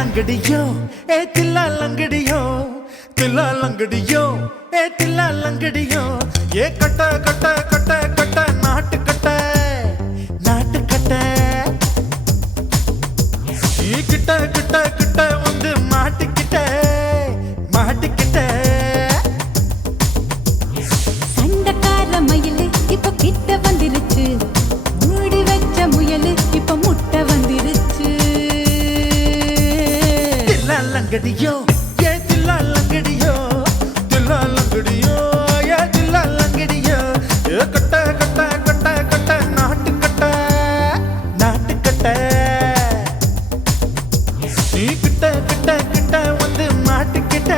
लंगड़ियो तिल्ला लंगड़ियो तिल्ला लंगड़ियो तिल्ला लंगड़ियो ये cut cut cut cut नाट cut ये kit kit kit வந்து மாட்டிக்கிட்ட சண்டக்கார மயிலு இப்ப கிட்ட வந்துருச்சு மூடி வச்ச முயலு இப்ப முட்டை வந்துருச்சு लंगड़ियो ये तिल्ला लंगड़ियो ये तिल्ला लंगड़ियो ये कट कट कट कट नाट कट நீ கிட்ட கிட்ட கிட்ட வந்து மாட்டிக்கிட்ட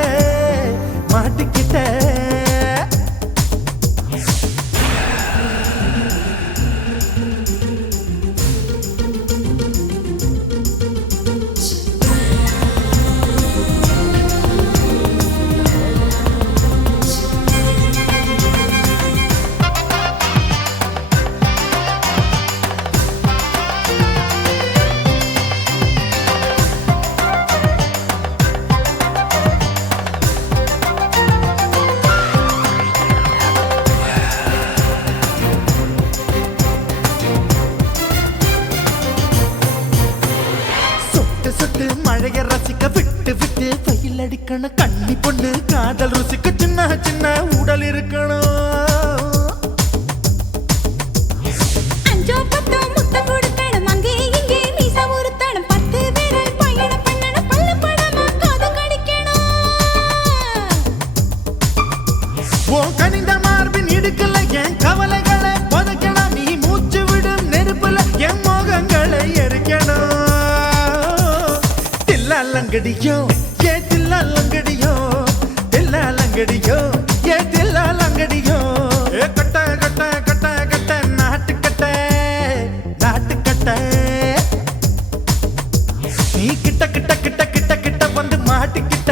மழைய ரசிக்க விட்டு விட்டு பயில் அடிக்கணும் கண்ணி பொண்ணு காதல் ருசிக்க சின்ன சின்ன உடல் இருக்கணும் அஞ்சோ பத்தோ முத்தம் கொடுக்கணும் அங்கே இங்கே மீசா உருத்தணும் 10 விரல் பயணம் பண்ணணும் பல்ல படமா காது கடிக்கணும் ஓ கனிந்த மார்பின் இடுக்கல என் கவலைகளை பதக்கணும் நீ மூச்சு விடும் நெருப்புல என் மோகங்களை எரிக்கணும் लंगड़ियो ये तिल्ला लंगड़ियो ये तिल्ला लंगड़ियो ये कट कट कट कट नाट कट நீ கிட்ட கிட்ட கிட்ட கிட்ட கிட்ட வந்து மாட்டிக்கிட்ட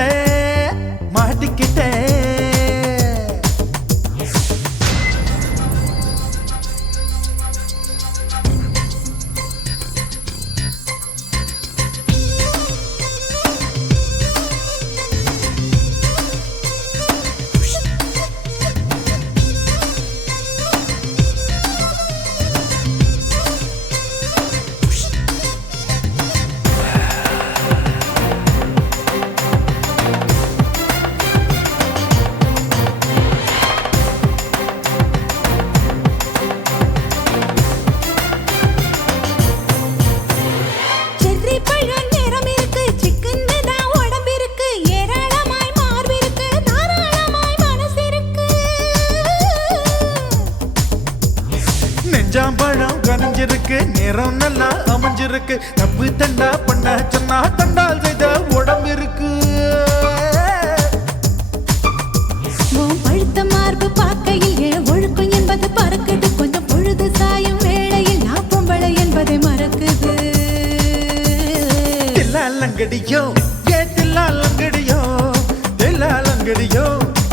நெஞ்சாம்பழம் கனிஞ்சிருக்கு நேரம் நல்லா அமைஞ்சிருக்கு தப்பு தண்டா பண்ண சொன்னா தண்டால் செய்த உடம்பு இருக்கு பழுத்த மார்பு பார்க்கையில் ஒழுக்கம் என்பது பறக்குது கொஞ்சம் பொழுது சாயும் வேளையில் நான் பொம்பளை என்பதை மறக்குது தில்லா லங்கடியோ ஏ தில்லா லங்கடியோ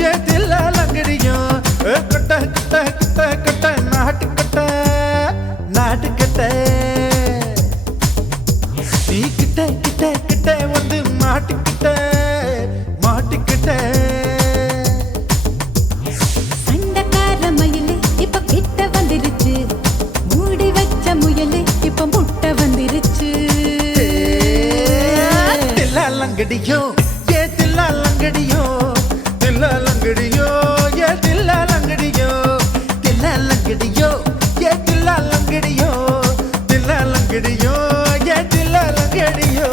ஏ தில்லா லங்கடியோ கட்ட கட்ட கட்ட கட்ட நாட்டு கட்ட நீ கிட்ட கிட்ட கிட்ட வந்து மாட்டிக்கிட்ட சண்டக்கார மயிலு இப்ப கிட்ட வந்துருச்சு மூடி வச்ச முயலு இப்ப முட்டை வந்துருச்சு தில்லா லங்கடியோ ஏ தில்லா லங்கடியோ ஏ தில்லா லங்கடியோ ये तिल्ला लंगड़ियो ये तिल्ला लंगड़ियो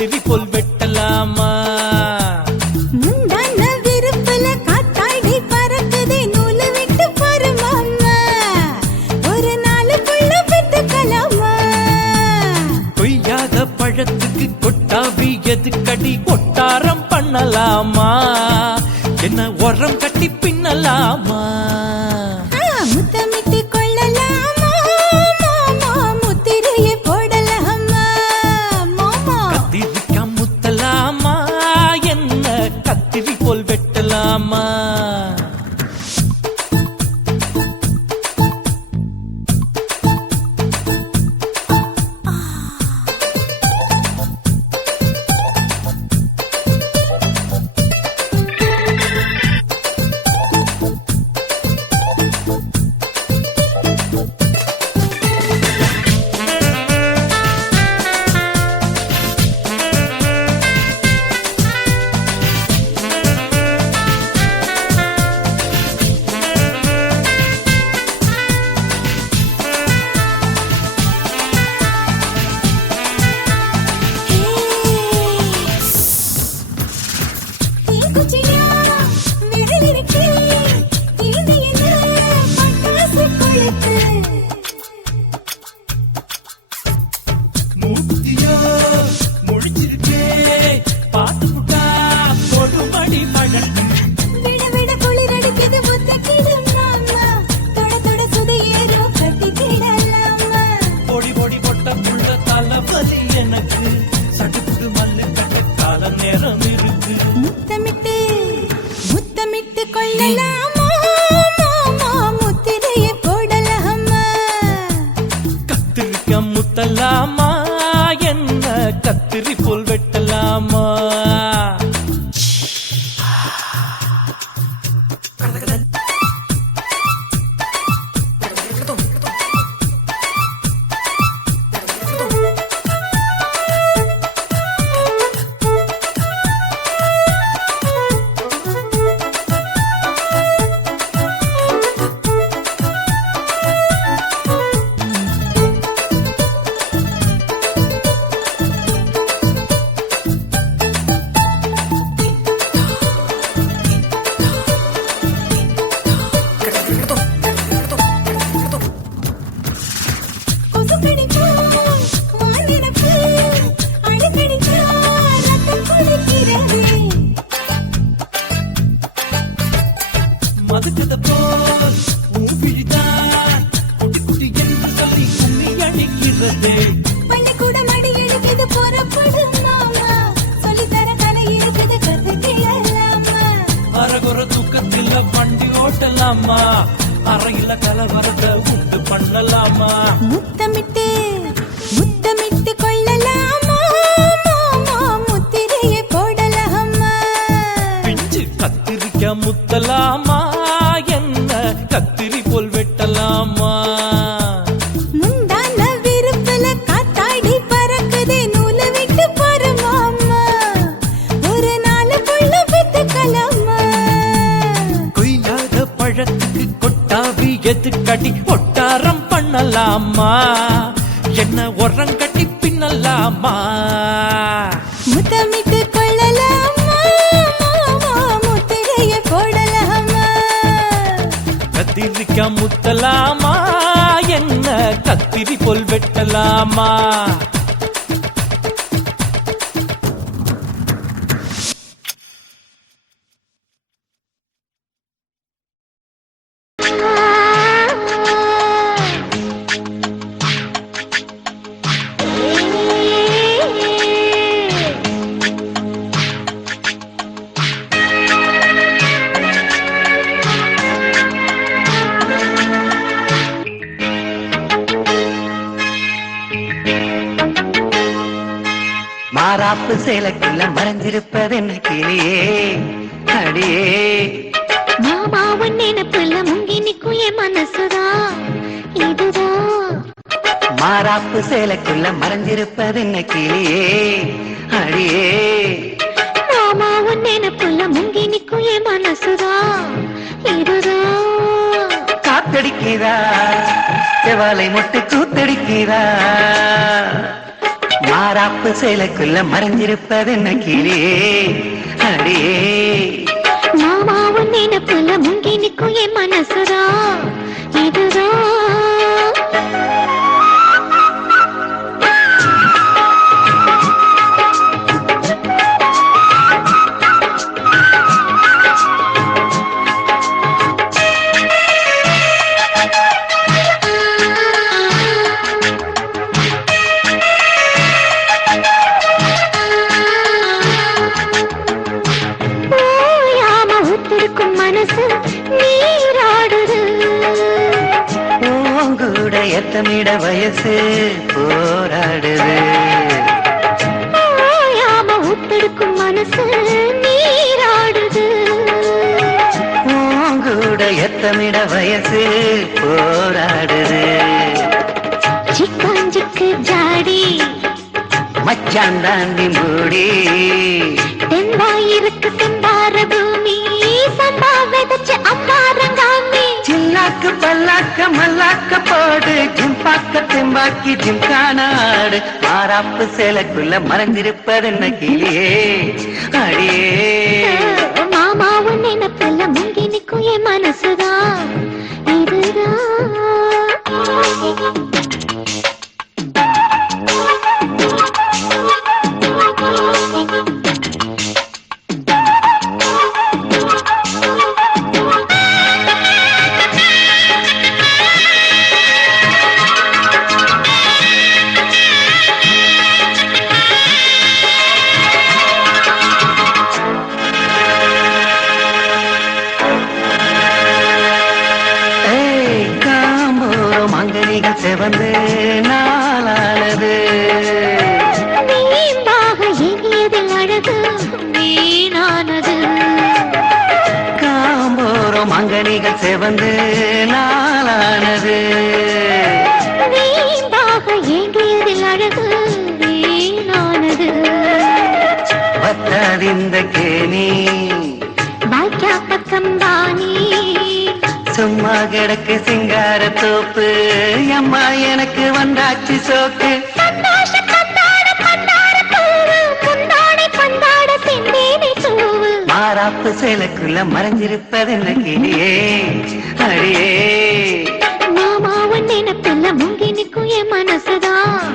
கத்திரி போல் வெட்டலாமா? முந்தான விருப்பல காத்தாடி பறக்குதே நூலு விட்டு பாரு மாமா ஒரு நாளுக்குள்ள பெத்துக்கலாமா? கொய்யாத பழத்துக்கு கொட்டாவி எதுக்கடி கொட்டாரம் பண்ணலாமா? என்ன உரம் கட்டி பின்னலாமா? முத்தமிட்டு கொள்ளலாமா மாமா முத்திரையை போடலாமா மாமா? கத்திரிக்கா முத்தலாமா? என்ன கத்திரி போல் வெட்டலாமா? மூத்தியோ முடிச்சிருக்கே பாத்து புட்டா கொடுமடி மழை விட விட குளிர் அடிக்குது முத்தக்கிடும் மாமா தொட தொட சுதையேறோ கட்டிக்கிடலாமா? பொடி பொடி பொட்ட புள்ள தலைவலி எனக்கு சடுக்கு மல்லு கட்ட கால நேரம் இருக்கு. முத்தமிட்டு முத்தமிட்டு கொள்ளலாமா மாமா முத்திரையை போடலாமா? கத்திரிக்கா முத்தலாமா? என்ன கத்திரி போல் வெட்டலாமா? கொசுக்கடிச்சா வானிடப்பு அடிக்கடிச்சா ரத்தம் குளிக்கிறதே மதுக்கத போல் ஊவிழிதான் குட்டி குட்டி என்று சொல்லி கும்மி அடிக்கிறதே. பள்ளிக்கூடம் அடி எடுக்குது புறப்படு மாமா சொல்லித்தர கலை இருக்குது கத்துக்கிடலாமா? அரகுற தூக்கத்தில் வண்டி ஓட்டலாமா? அறையில கலவரத்தை உண்டு பண்ணலாமா? முத்தமிட்டு முத்தமிட்டு கொள்ளலாமா மாமா முத்திரையை போடலாமா? பிஞ்சு கத்திரிக்கா முத்தலாமா? என்ன கத்திரி போல் வெட்டலாமா? முந்தான விருப்பல காத்தாடி பறக்குதே நூலு விட்டு பாரு மாமா ஒரு நாளுக்குள்ள பெத்துக்கலாமா? கொய்யாத பழத்துக்கு கொட்டாவி எதுக்கடி ஒட்டாரம் பண்ணலாமா? என்ன உரம் கட்டி பின்னலாமா? முத்தமிட்டு கொள்ளலாமா மாமா முத்திரையை போடலாமா? கத்திரிக்கா முத்தலாமா? என்ன கத்திரி போல் வெட்டலாமா? மாறாப்பு சேலைக்குள்ள மறைஞ்சிருப்பதென்ன கிளியே அடியே? மாமாவன் நினைப்புல முங்கி நிக்கும் என் மனசுதா இதுதான். மாறாப்பு சேலைக்குள்ள மறைஞ்சிருப்பதென்ன கிளியே அடியே? மாமாவன் நினைப்புல முங்கி நிக்கும் என் மனசுதா இதுதான். காத்தடிக்கிறா செவாலை முட்டு கூத்தடிக்கிறா. மாறாப்பு சேலைக்குள்ள மறைஞ்சிருப்பது என்ன கிளியே அடியே மாமாவும் நினைப்புல முங்கி நிக்கும் என் மனசுதா இதுதான் எத்தமிட வயசு போராடுது ஓயாம ஊத்தெடுக்கும் மனசு நீராடுது கூட எத்தமிட வயசு போராடுது சிக்காஞ்சிக்கு ஜாடி மச்சான் தாண்டி மூடி தெம்பாயிருக்கு தெம்பார பூமி சம்பா விதைச்சு அம்மாரங்காமி சில்லாக்கு பல்லாக்க மல்லாக்க போடு ஜிம்பாக்க தெம்பாக்கி ஜிம்கானாடு மாறாப்பு சேலைக்குள்ள மறைஞ்சிருப்பது என்ன கிளியே அடியே மாமாவும் நினைப்புல முங்கி நிக்கும் என் மனசுதான் இதுதான் செவந்து நாளானது வீம்பாக எங்கியதில் அழகு வீணானது காம்போரம் அங்கனிகள் செவந்து நாளானது வீம்பாக எங்கியதில் அழகு வீணானது பத்தாதிந்த கேணி பாக்கியா பக்கம் தானி சும்மா கிடக்கு சிங்கார தோப்பு அம்மா எனக்கு வந்தாச்சு சோக்கு மாறாப்பு சேலைக்குள்ள மறைஞ்சிருப்பது என்ன கிளியே அடியே மாமாவும் நினைப்புல முங்கி நிக்கும் என் மனசுதான்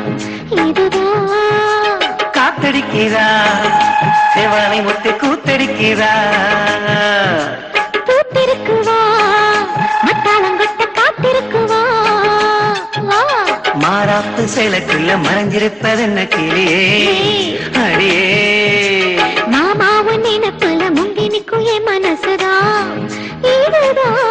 இதுதான் காத்தடிக்கிறா செவாலை முட்டை கூத்தடிக்கிறா பூத்திருக்குவா மத்தாளங்கொட்ட காத்திருக்குவா மாறாப்பு சேலைக்குள்ள மறைஞ்சிருப்பது என்ன கிளியே அடியே மாமாவும் நினைப்புல முங்கி நிக்கும் என் மனசுதான் இதுதான்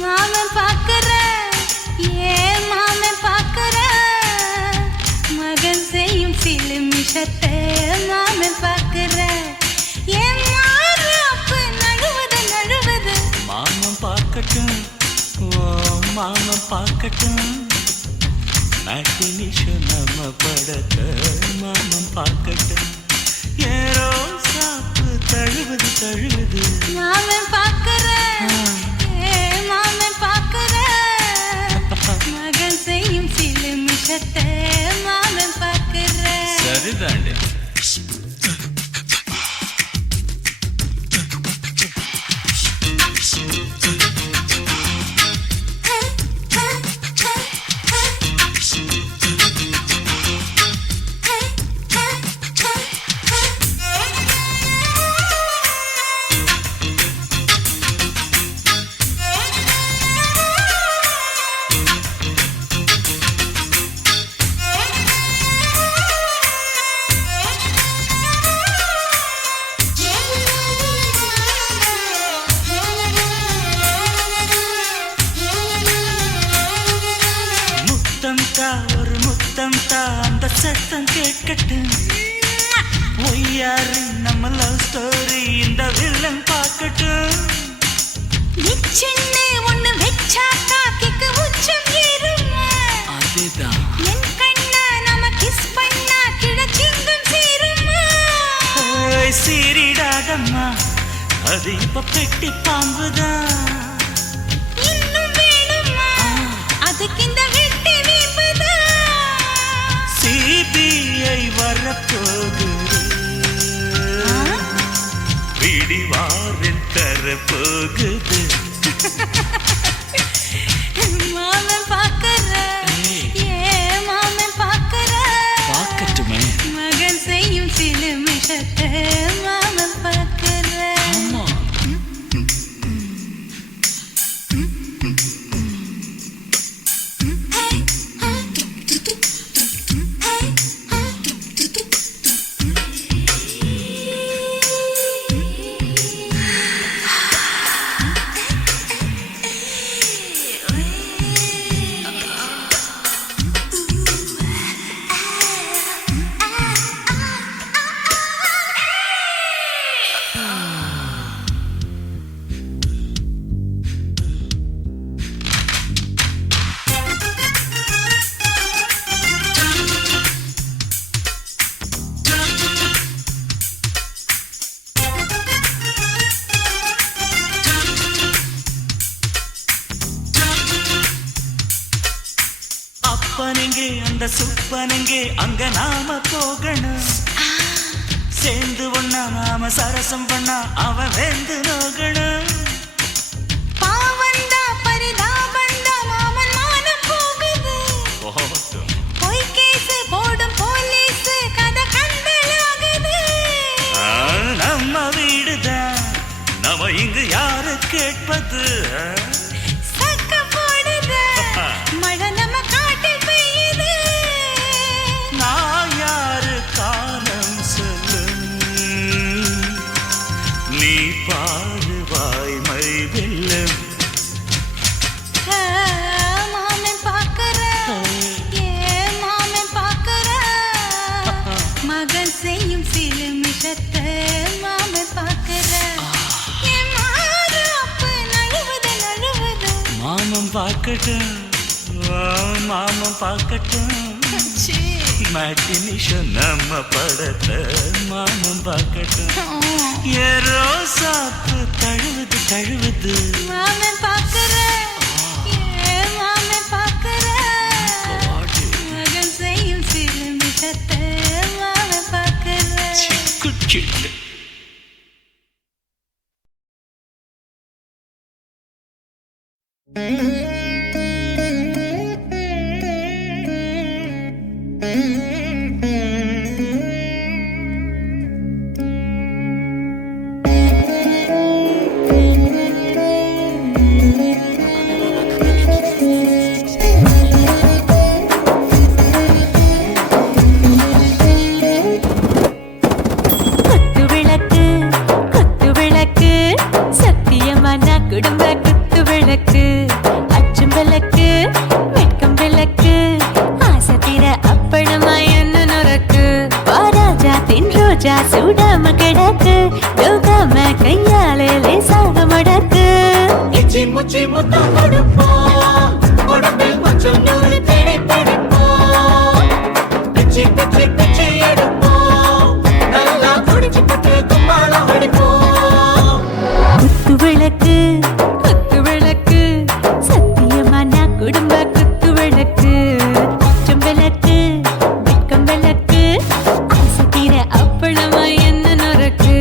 மாமன் பார்க்கிறேன், ஏன் மாமன் பார்க்கிறேன், மகன் செய்யும் சிலுமிஷத்தை மாமன் பார்க்கிறேன், என் மாறாப்பு நழுவது நழுவது. மாமன் பார்க்கட்டும், ஓ மாமன் பார்க்கட்டும், நாட்டி நிஷம் நம்ம படத்த மாமன் பார்க்கட்டும், ஏரோ சாப்பு தழுவது தழுவது. மாமன் பார்க்கிறேன், மாமன் பார்க்கிறேன், மகன் செய்யும் சிலுமிஷத்தை மாமன் பார்க்கிறேன். சரிதாண்டே. தா ஒரு முத்தம் தா அந்த சத்தம் கேட்கட்டும் ஒய்யாரு நம்ம லவ் ஸ்டோரி இந்த வில்லன் பார்க்கட்டும் நிச்சன்னு ஒண்ணு வெச்சா காக்கிக்கு உச்சம் ஏறுமா அதுதான் என் கண்ணா நாம கிஸ் பண்ணா கிழச்சிங்கும் சீருமா சீரிடாதம்மா அது இப்ப பெட்டி பாம்புதான் இன்னும் வேணுமா அதுக்கு இந்த வெட்டி வீம்புதான் சிபிஐ வரப்போகுது பிடிவாரில் தரப்போகுது மாமன் பாக்கற மாமன் பாக்கற பார்க்கட்டுமே மகன் செய்யும் சில மிஷத்தை மாமன் பாக்கற அப்பனெங்கே அந்த சுப்பனெங்கே அங்க நாம போகணும் சேர்ந்து ஒண்ணா நாம சரசம் பண்ணா அவன் வெந்து நோகணும் பாவந்தா பரிதாபந்தா மாமன் மானம் போகுது பொய் கேஸ் போடும் போலீஸ் கதை கண்டலாகுது நம்ம வீடுதான் நம்ம இங்கு யாரு கேட்பது சக்க போடுது மழை நம்ம காட்டில் பெய்யுது நான் யாரு காலம் சொல்லும் நீ பாரு வாய்மை வெல்லும் மாமன் பாக்கற மாமன் பாக்கற மகன் செய்யும் சில மிஷத்தை மாமன் பாக்கற அப்ப நழுவுது நழுவுது மாமன் பார்க்கட்டும் மாமன் பார்க்கட்டும் மேட்டினிஷன் நம்ம படத்தை மாமன் பார்க்கட்டும் ஏரோ சாப்பு தழுவுது தழுவுது மாமன் பாக்கற மாமன் பாக்கற மகன் செய்யும் சில மிஷத்தை மாமன் பாக்கற குச்சிட்டு குடும்ப குத்து விளக்கு அச்சும் விளக்கு வெட்கம் விளக்கு ஆசை தீர அப்பளமா என்ன நொறக்கு வாராஜா தின் ரோஜா சூடாம கிடக்கு யோகாம கையாலே லேசாக மடக்கு இச்சி முச்சி முத்தம் கொடுப்போம் உடம்பில் கொஞ்சம் நூறு தேடி பிடிப்போம் பிச்சி பிச்சி பிச்சி எடுப்போம் நல்லா குடிச்சு பட்டு கும்பாலம் அடிப்போம் குத்து விளக்கு குத்து விளக்கு சத்தியமா நான் குடும்ப குத்து விளக்கு அச்சம் விளக்கு வெட்கம் விளக்கு ஆசை தீர அப்பளமா என்ன நொறக்கு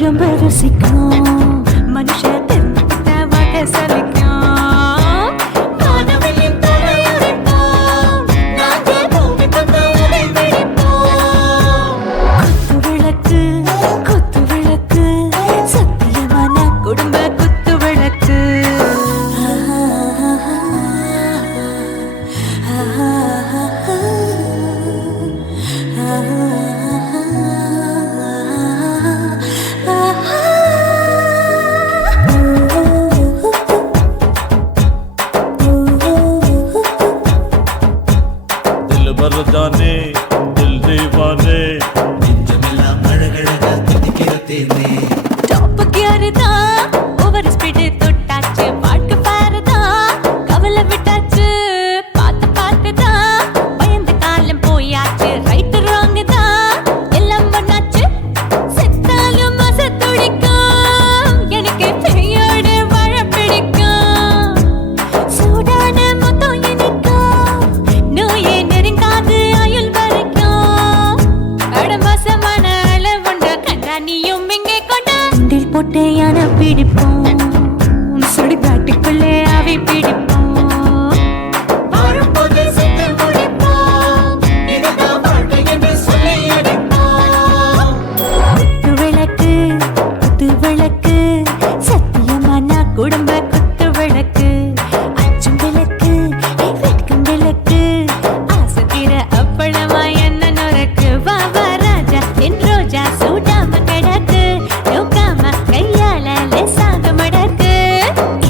ரொம்ப ரசிக்கும் மனுஷ தெரிஞ்சுக்கிட்ட வாக்க சலிக்கும் காணவில்லின் தலையுரைப்போம் நாங்க பூமி கொண்டு அதை வெடிப்போம் குத்து விளக்கு சத்தியமான குடும்ப குத்து விளக்கு दिल भर जाने दिल दीवाने டாப் கியர் தான் ஓவர் ஸ்பீடு தொட்டாச்சு பாட்டு பாருதான் கவலை விட்டாச்சு பார்த்து தான் பயந்து காலம் போயாச்சு ரைட் ராங் தான் எல்லாம் பண்ணாச்சு செத்தாலும் மச துடிக்கும் எனக்கு பெரியோடு வாழ பிடிக்கும் சூடான மொத்தம் இனிக்கும் நோயே நெருங்காது ஆயுள் வரைக்கும் அடமோசமான அளவுண்ட கண்டா நீயும் இங்கே கொண்டா உண்டில் போட்டு யானை பிடிப்போம் சுடுகாட்டுக்குள்ளே அவை பிடிப்போம் வாழும்போது செத்து முடிப்போம் இதுதான் வாழ்க்கை என்று சொல்லி அடிப்போம் குத்து விளக்கு சத்தியமான குடும்ப குத்து விளக்கு அச்சும் விளக்கு வெட்கும் விளக்கு ஆசை தீர அப்பளமா என்ன நொறுக்கு வா வா ராஜா என் ரோஜா சூடாம கிடக்கு நோக்காம கையால லேசாக மடக்கு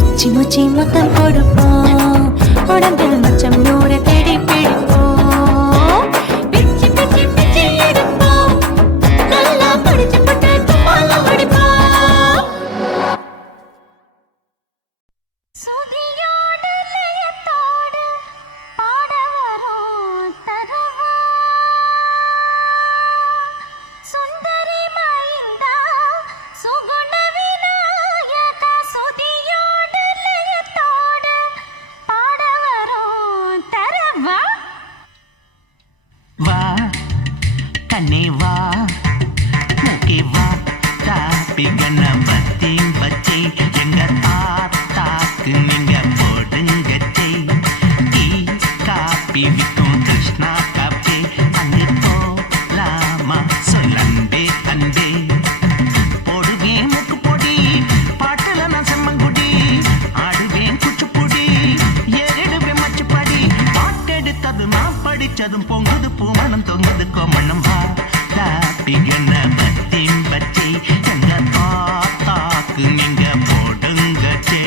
இச்சி முச்சி மொத்தம் கொடுப்போம் உடம்பில் மச்சம் நூறு தேடி பிடிப்போம் பிச்சி பிச்சி பிச்சி எடுப்போம் நல்லா படிச்சு போட்டு துப்பால படிப்போம் சுதியோடு லயத்தோடு பாட வரும் தரவா சுந்தரி மைந்தா சுகுண விநாயகா சுதியோடு லயத்தோடு பாட வரும் தரவா வா கண்ணே வா மூக்கே வா காப்பி கணபதி பச்சை எங்க தாத்தாக்கு நீங்க போடுங்கச்சை டீ காப்பி விற்கும் கிருஷ்ணா காப்பி அங்கே போலாமா சொல்லந்தே அன்பே போடுவேன் மூக்கு பொடி பாட்டுல நான் செம்மங்குடி ஆடுவேன் குச்சிப்புடி ஏறிடுவேன் மச்சுப்படி பாட்டெடுத்தது நான் படிச்சதும் பொங்குது பூமணம் தொங்குது கோமணம் வா காப்பி கணபதி பச்சை எங்க தாத்தாக்கு நீங்க போடுங்கச்சை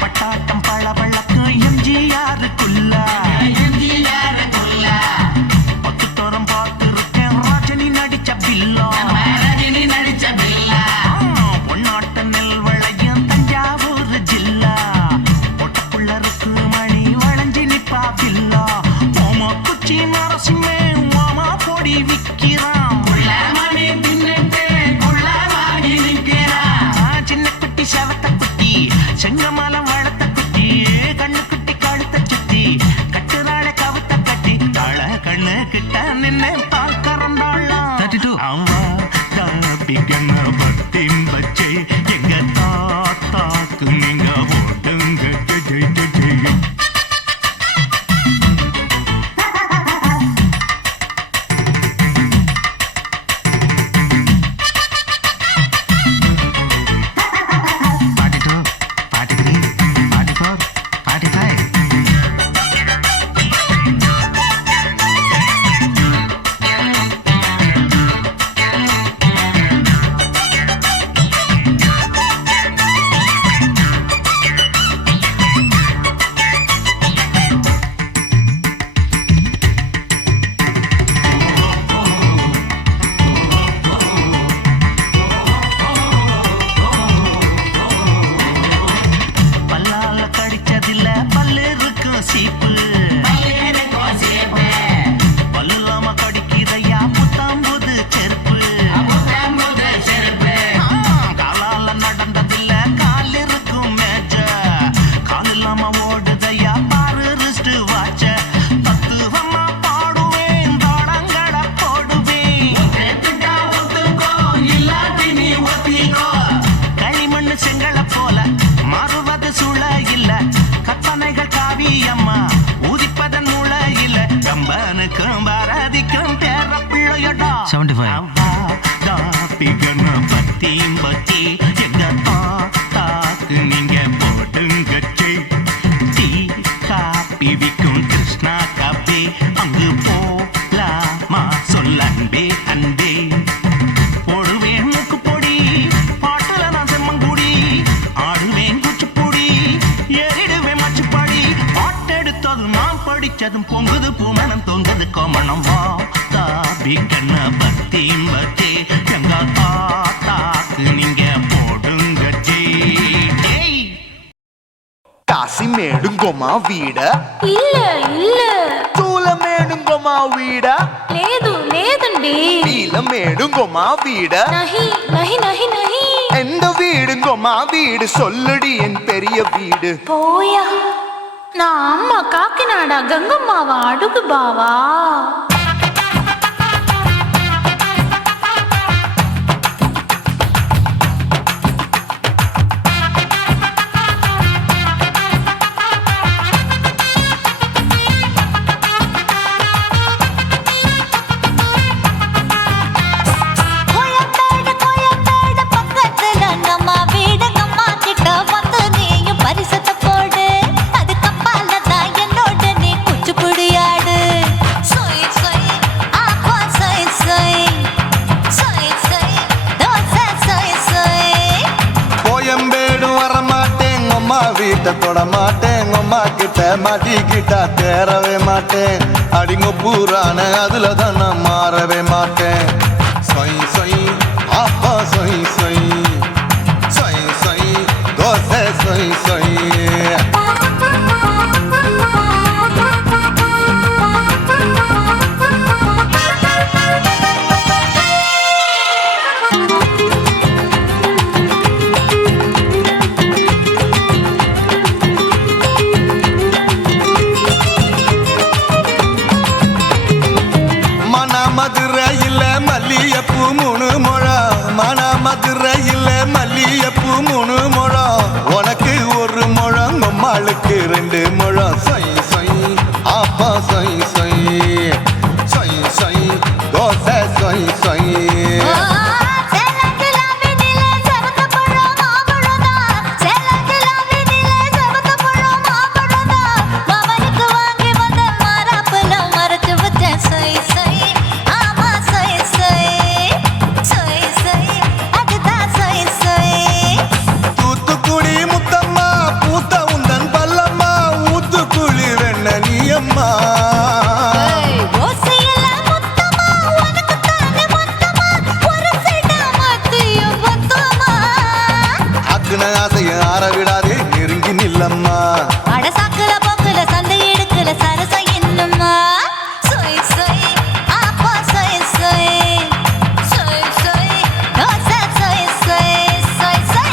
பட்டாட்டம் பளபளக்கு எம்ஜிஆருக்குள்ள பத்து தோறம் பார்த்திருக்கேன் ரஜினி நடிச்ச பில்லா பொன்னாட்ட நெல் வளையும் தஞ்சாவூர் ஜில்லா பொட்டப்புள்ள இருக்கு மணி வளைஞ்சி நிப்பா பில்லா ஓமா குச்சி நரசிம்மே ஓமா பொடி விக்கிறான் சின்ன குட்டி செவத்த குட்டி செங்கமலம் வளர்த்த குட்டி கண்ணு குட்டி கழுத்த சுத்தி கட்டுறாள கவுத்த கட்டி தாழ கண்ணு கிட்ட நின்னு பால் கறந்தாளாம் அவா காப்பி கணபதி பச்சை எங்க தாத்தாக்கு நீங்க ஓடுங்க ஜெய் ஜெய் ஜெய் மாரியம்மா ஊதிப்பதன் மூளையில கம்பனுக்கும் பாரதிக்கும் பேர பிள்ளையடா 75 பத்தியும் பத்தி எங்க தாத்தாக்கு நீங்க போடுங்கச்சி டீ காப்பி விக்கும் கிருஷ்ணா காப்பி அங்கு போலாமா சொல்ல அன்பே அன்பே போடுவேன் மூக்கு பொடி பாட்டுல நான் செம்மங்குடி ஆடுவேன் குச்சிப்புடி ஏறிடுவேன் மச்சுப்பாடி பாட்டெடுத்ததும் நான் படிச்சதும் பொங்குது பூமணம் தொங்குது கோமணம் வா தாபி கண்ண பத்தியும் பத்தி எங்க தாத்தாக்கு நீங்க போடுங்கச்சி కాసి మేడుంగోమా వీడ இல்ல இல்ல చూల మేడుంగోమా వీడ లేదు లేదండి నీల మేడుంగోమా వీడ நஹி நஹி நஹி நஹி எந்த வீடுங்கோமா வீடு சொல்லுடி என் பெரிய வீடு போயா நான் அம்மா காக்கிநாடா கங்கம்மாவா அடுகு பாவா தொட மாட்டேன் அம்மா கிட்ட மாட்டிக்கிட்டா தேரவே மாட்டேன் அடிங்க பூரான அதுல தான் நான் மாறவே மாட்டேன் சொய் சொய் அப்பா சொய் சொய் சொய் சொய் தோசை சொய் சொய் மதுரையில் மல்லியப்பூ 3 முழம் மன மதுரையில் மல்லியப்பூ 3 முழம் உனக்கு 1 முழம் அம்மாளுக்கு 2 முழம் சொய் சொய் அப்பா சொய் சொய் சொய் சொய் தோசை சொய் சொய் ஆரவிடாதே நெருங்கி நில்லம்மா அடசாக்குல போக்குல சந்தை எடுக்கல சரச என்னம்மா சொய் சொய் அப்பா சொய் சொய் சொய் சொய் தோசை சொய் சொய் சொய் சொய்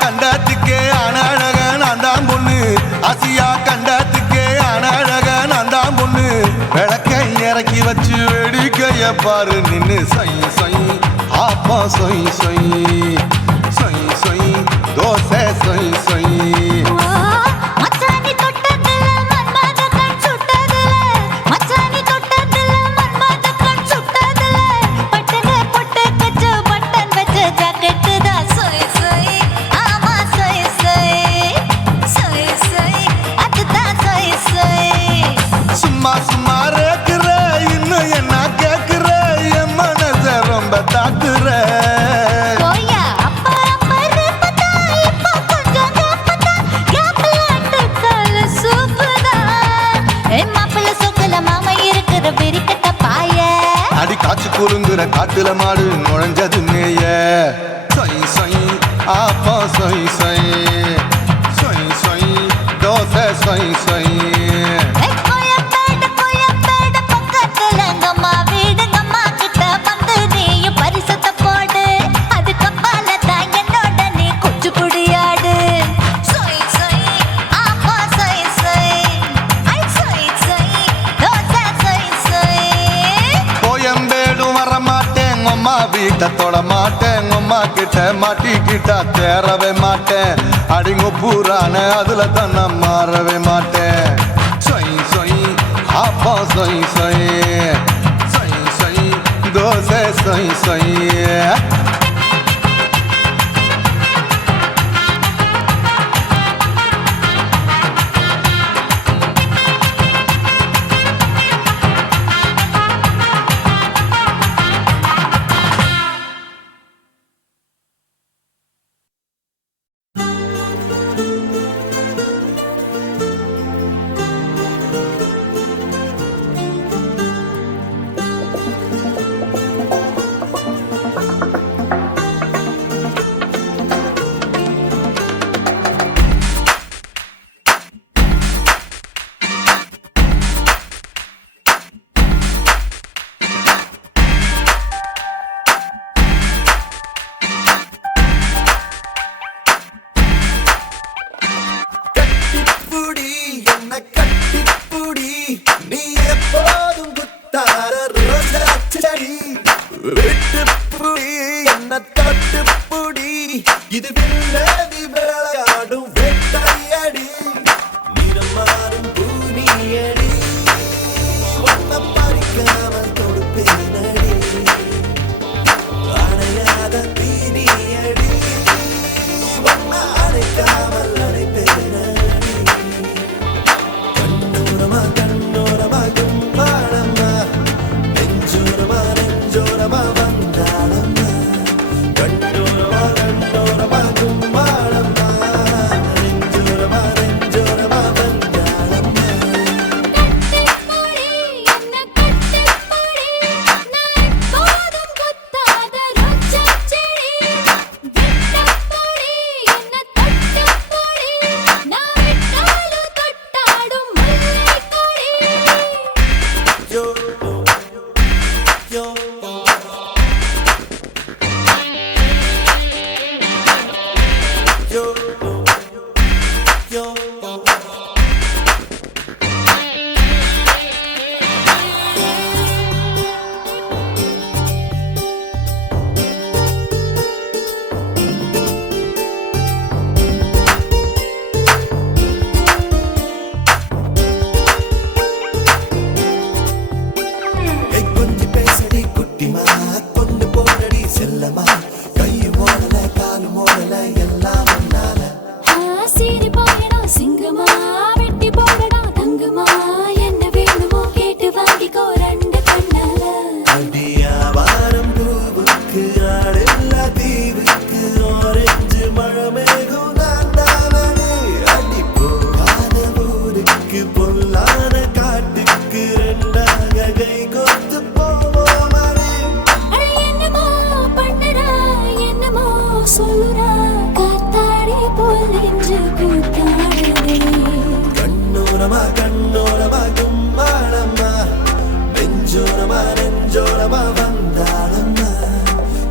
கண்டத்துக்கே அனழக நான் தான் பொண்ணு ஆசியா கண்டத்துக்கே அனழக நான் தான் பொண்ணு விளக்கை இறக்கி வச்சு வேடிக்கைய பாரு நின்னு சொய் சொய் ஆப்பா சொய் சொய் சொய் சொய் தோசை சொய் சொய் காச்சு குறுங்குற காட்டுல மாடு நுழைஞ்சது மேய சொய் சொய் ஆப்பா சொய் சொய் சொய் சொய் தோசை சொய் சொய் வீட்டை தொட மாட்டேன் அம்மா கிட்ட மாட்டிக்கிட்டா தேரவே மாட்டேன் அடிங்க பூரான அதுல தான் நான் மாறவே மாட்டேன் சொய் சொய் அப்பா சொய் சொய் சொய் சொய் தோசை சொய் சொய் இது வில்லதி விளையாடும் வெட்டையடி நிறம் மாறும் பூமியடி ஒன்ன பறிக்காமல் கொடுப்பேனடி அணையாத தீனியடி ஒன்ன அணைக்காமல் அணைப்பேனடி கண்ணோரமா கண்ணோரமா கும்பாளம்மா நெஞ்சோரமா நெஞ்சோரமா வந்தாளம்மா கண்ணோரமா கண்ணோரமா கும்பாளம்மா நெஞ்சோரமா நெஞ்சோரமா வந்தாளம்மா கொஞ்சி பேசடி குட்டிமா கொண்டு போனடி செல்லமா கையும் மோடல காலும் மோடல எல்லாம் முன்னால சீரி போயடா சிங்கமா வெட்டி போடடா தங்கமா என்ன வேணுமோ கேட்டு வாங்கிக்கோ ரெண்டு கண்ணால அடியாவாரம் பூவுக்கு ஆடெல்ல தீவுக்கு ஆரஞ்சு மழை மேகம் நான் தானே அடி போகாத ஊருக்கு பொல்லாத காட்டுக்கு ரெண்டாக கை கோத்து போவோமடி என்னமோ பண்ணுறா என்னமோ சொல்லுறா காத்தாடி போல் நெஞ்சு கூத்தாடுதே கண்ணோரமா கண்ணோரமா கும்பாளம்மா நெஞ்சோரமா நெஞ்சோரமா வந்தாளம்மா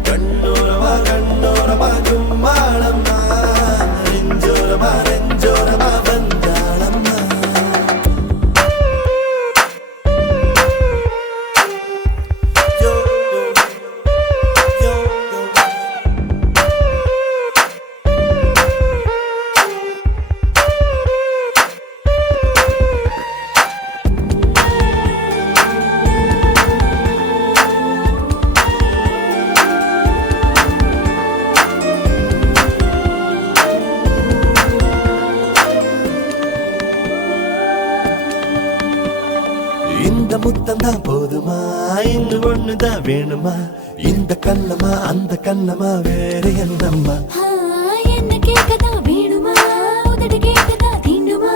கண்ணோரமா கண்ணோரமா கும்பாளம்மா நெஞ்சோரமா நெஞ்சோரமா வந்தாளம்மா யோ யோ யோ இந்த முத்தம் தான் போதுமா இன்னும் ஒண்ணுதான் வேணுமா இந்த கண்ணமா அந்த கண்ணமா வேற என்னம்மா என்ன கேட்கதா வேணுமா உதடு கேட்கதா தீண்டுமா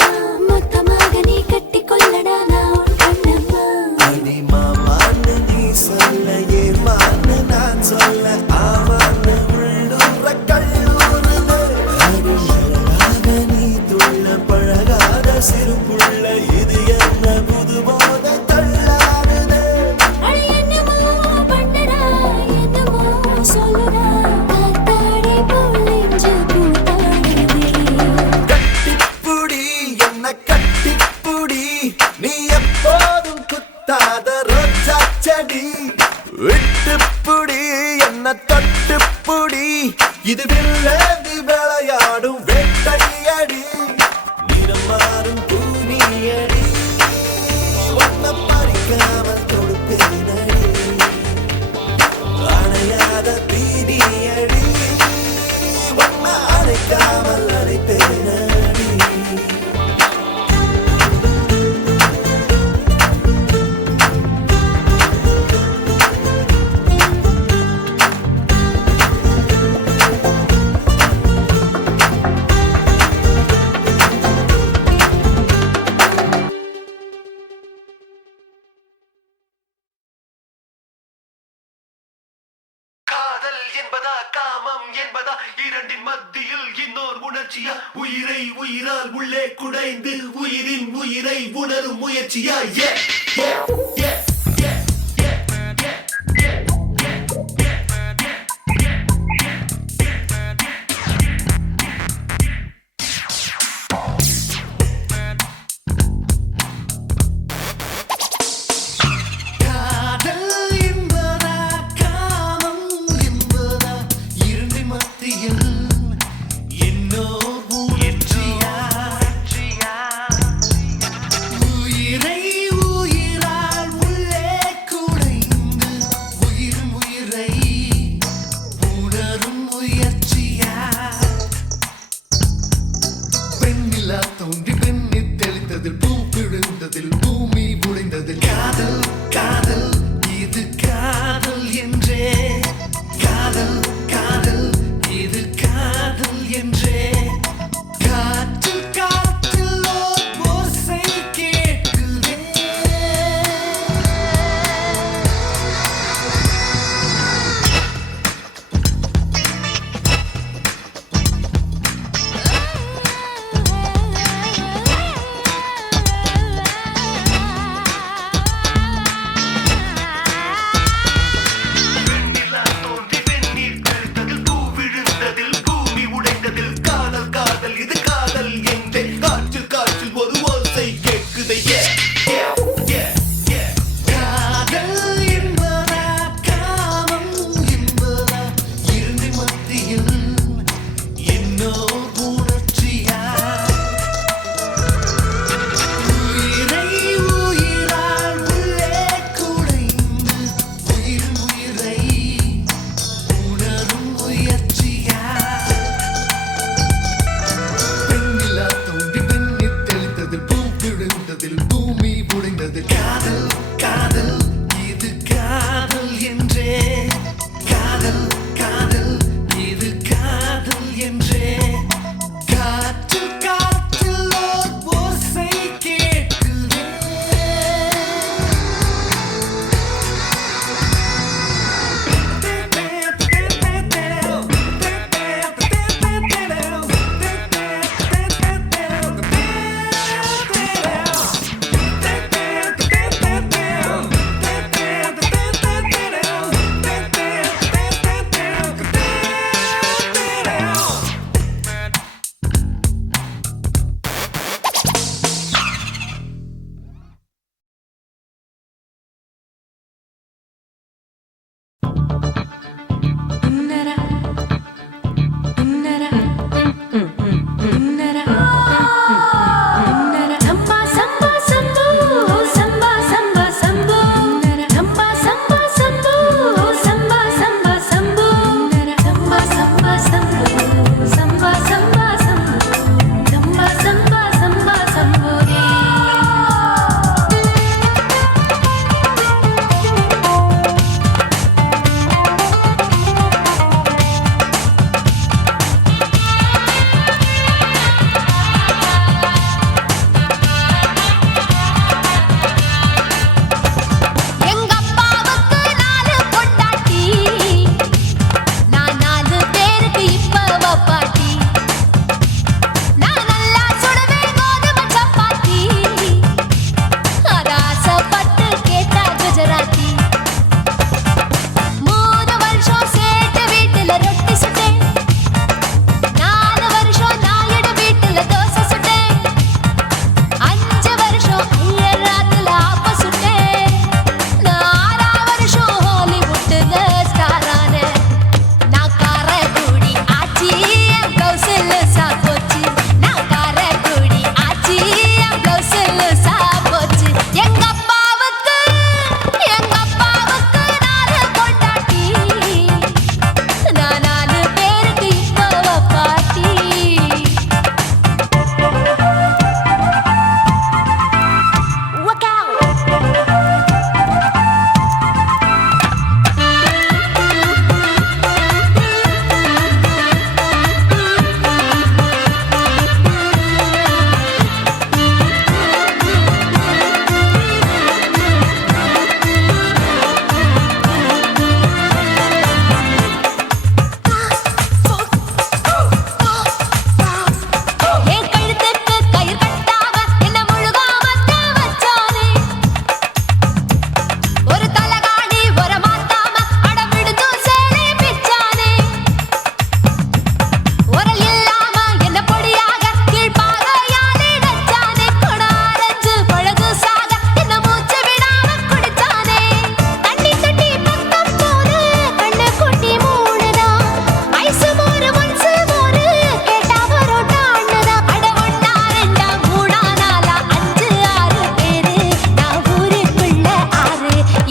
மொத்தமாக நீ கட்டி கொள்ளடா நான் உன் கண்ணம்மா அடி மாமான்னு நீ சொல்ல ஏமான்னு நான் சொல்ல ஆமான்னு உள்ளூர கல்லூருது அடி அழகாக நீ துள்ள பழகாத சிறு புள்ள இது என்ன புது போதை தள்ளாடுது என்னமோ பண்ணுறா என்னமோ சொல்லுறா காத்தாடி போல் நெஞ்சு கூத்தாடுதே கட்டிப்புடி என்ன கட்டிப்புடி நீ எப்போதும் குத்தாத ரோஜா செடி விட்டுப்புடி என்ன இது வில்லேந்தி விளையாடும் வெட்டையடி நிறம் மாறும் பூனியடி ஒன்ன பறிக்காமல் கொடுப்பேனடி அணையாத தீனியடி ஒன்ன அணைக்காமல் அணைப்பேனடி காதல் என்பதா காமம் என்பதா இரண்டின் மத்தியில் இன்னோர் உணர்ச்சியா உயிரை உயிரால் உள்ளே குடைந்து உயிரின் உயிரை உணரும் முயற்சியா உயிரை உயிரால்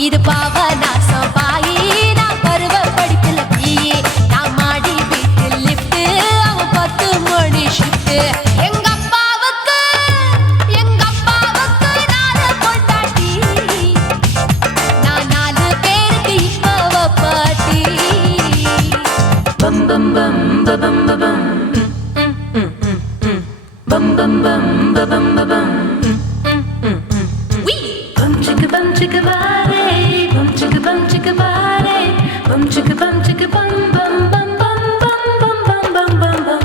இது பாவநாசம் பாயி நான் பருவ படிப்புல பிஏ நான் மாடி வீட்டில் லிஃப்ட் அவன் 10 மணி ஷிஃப்ட் எங்க அப்பாவுக்கு நாலு பொண்டாட்டி நான் 4 பேருக்கு இப்ப பாட்டி பம் பம் பம் பம் பம் bum bum bum bum bum bum chicka bare bum chicka bare bum chicka bum bum bum bum bum bum bum bum bum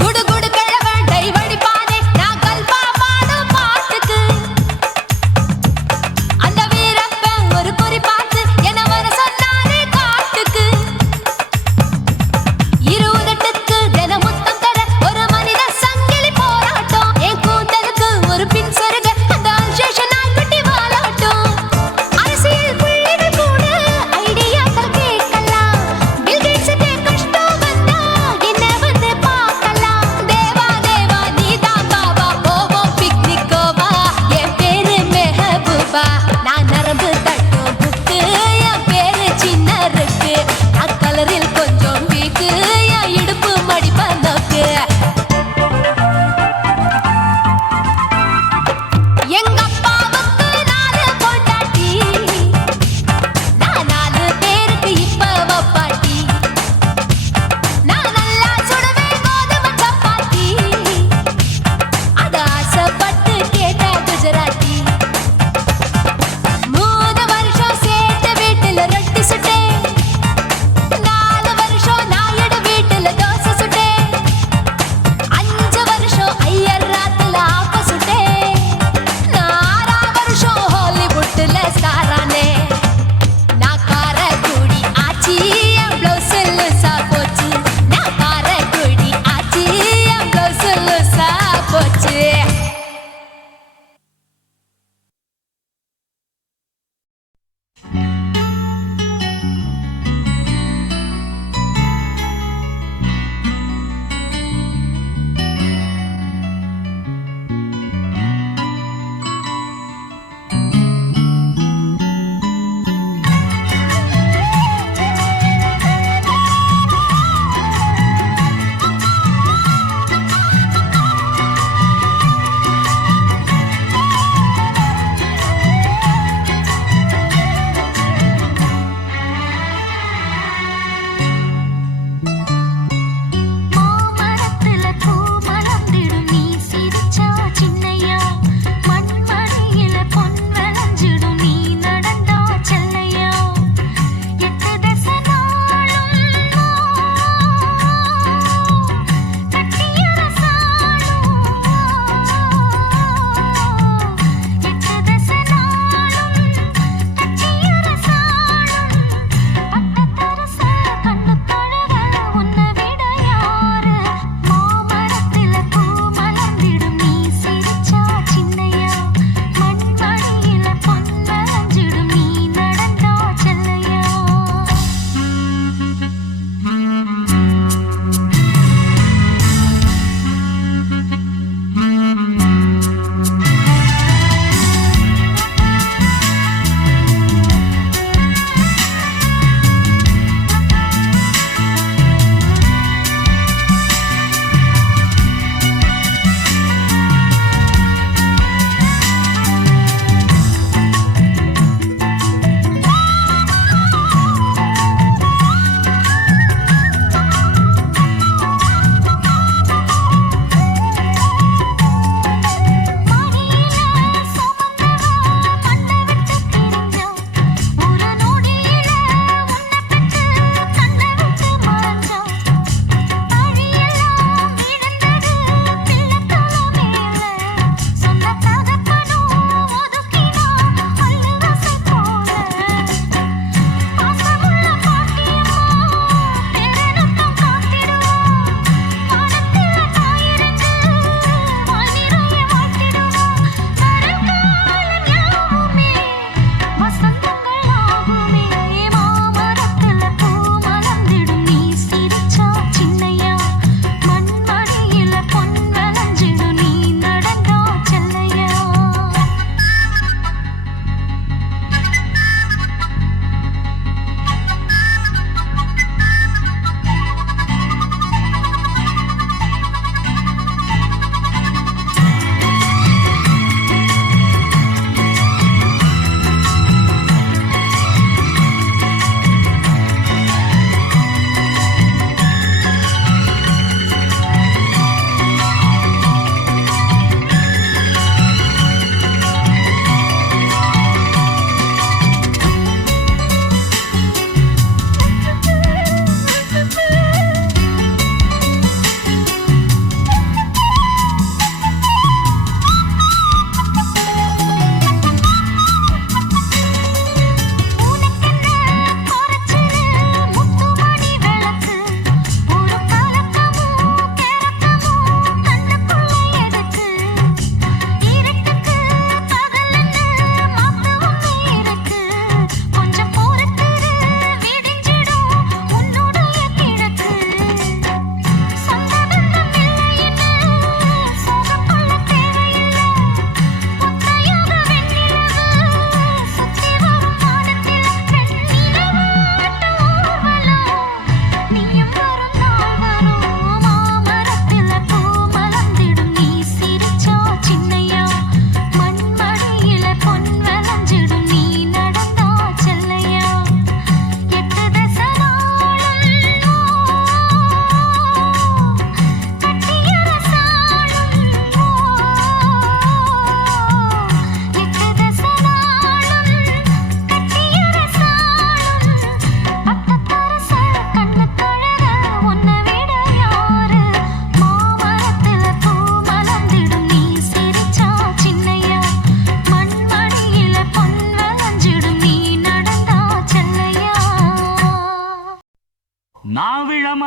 குடு குடு கிழவன் டைவடி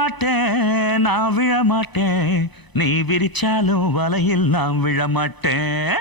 விழமாட்டேன் நான் விழமாட்டேன் நீ விரிச்சாலும் வலையில் நான் விழமாட்டேன்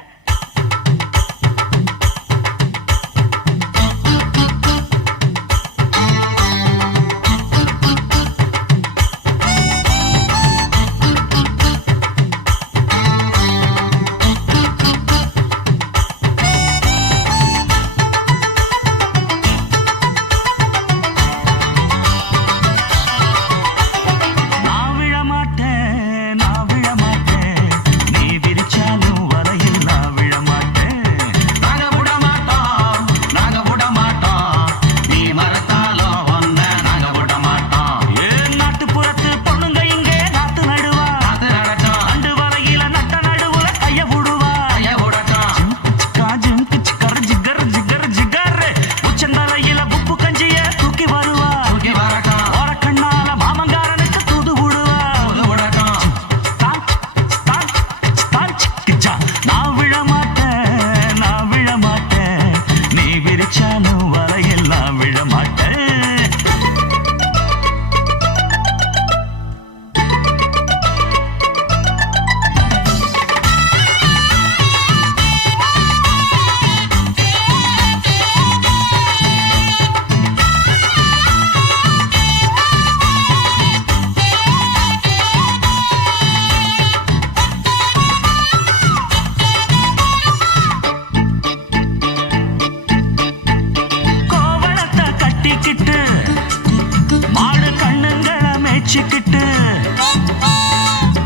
வச்சுக்கிட்டு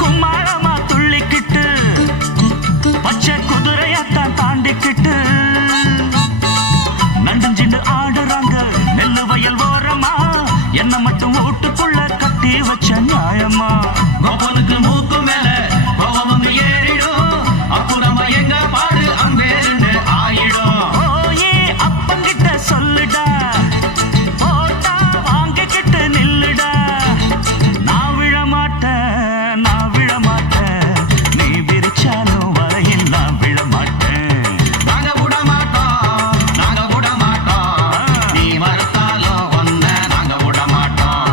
கும்மாளமா துள்ளிக்கிட்டு பச்சை குதிரையத்தான் தாண்டிக்கிட்டு நண்டுஞ்சின்னு ஆடுறாங்க நெல்லு வயல் ஓரமா என்ன மட்டும் ஓட்டுக்குள்ள கட்டி வச்ச நியாயமா கோபனுக்கு மூக்கு மேல கோபம் வந்து ஏறிடும் அப்புறமா எங்க பாடு அம்பேருன்னு ஆயிடும் ஓயே அப்பங்கிட்ட சொல்லுடா போட்டா வாங்கிக்கிட்டு நில்லுடா நான் விழ மாட்டேன் நீ விரிச்சாலும் வரையில் நான் விழ மாட்டேன் நாங்க விட மாட்டோம் நீ மறுத்தாலும் ஒன்ன நாங்க விட மாட்டோம்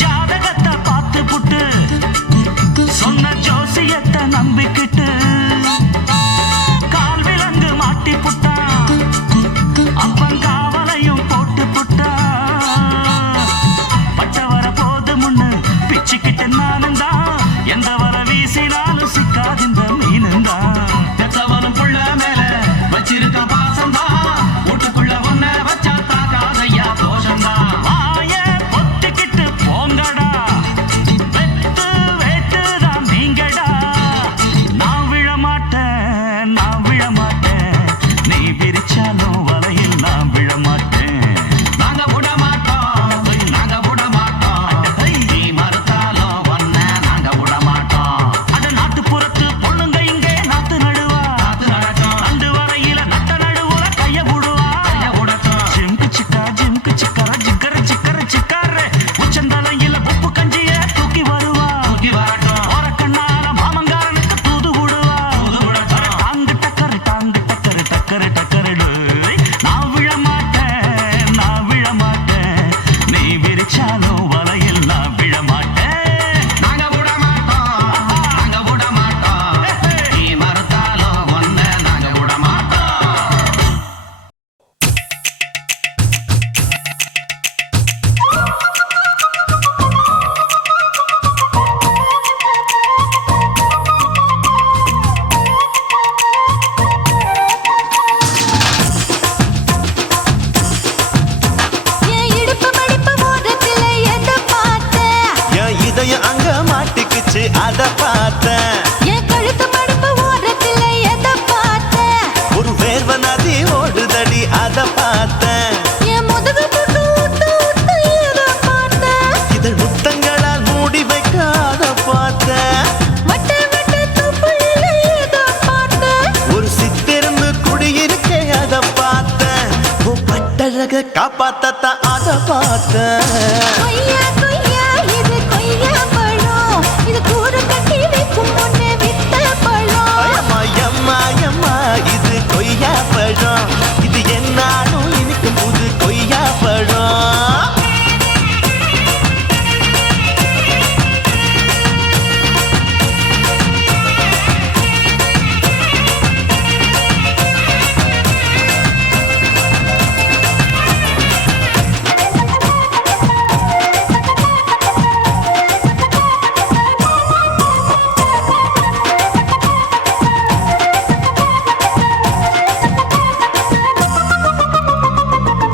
ஜாதகத்தை பார்த்து புட்டு சொன்ன ஜோசியத்தை நம்பிக்கிட்டு கால் விலங்கு மாட்டி புட்டா அப்பன் காவலையும் போட்டு புட்டா பட்ட வர போது முன்னு பிச்சுக்கிட்டு நானும் தான் எந்த வர வீசினாலும் சிக்காதிந்த மீனும் தான் பெற்றவனும் புள்ள மேல வச்சிருக்க பாசம் தான் வீட்டுக்குள்ள ஒன்ன வச்சா தாக்காதையா தோஷம் தான் வாய பொத்திக்கிட்டு போங்கடா வெட்டு வேட்டுதான் நீங்கடா நான் விழ மாட்டேன் நீ விரிச்சாலும் வலையில் நான் விழ மாட்டேன் நாங்க விட மாட்டோம் நீ மறுத்தாலும் ஒன்ன நாங்க விட மாட்டோம் அட நாட்டுப்புறத்து பொண்ணுங்க இங்கே நாத்து நடுவா அண்டு வரையில நட்ட நடுவுல கைய கட்டழக காப்பாத்தத்தான் அத பார்த்தேன். கொய்யா கொய்யா இது கொய்யா பழம், இது கூடு கட்டி வைக்கும் முன்னே வித்த பழம். அம்மா எம்மா எம்மா இது கொய்யா பழம், இது என்னாலும் இனிக்கும் புது கொய்யா பழம்.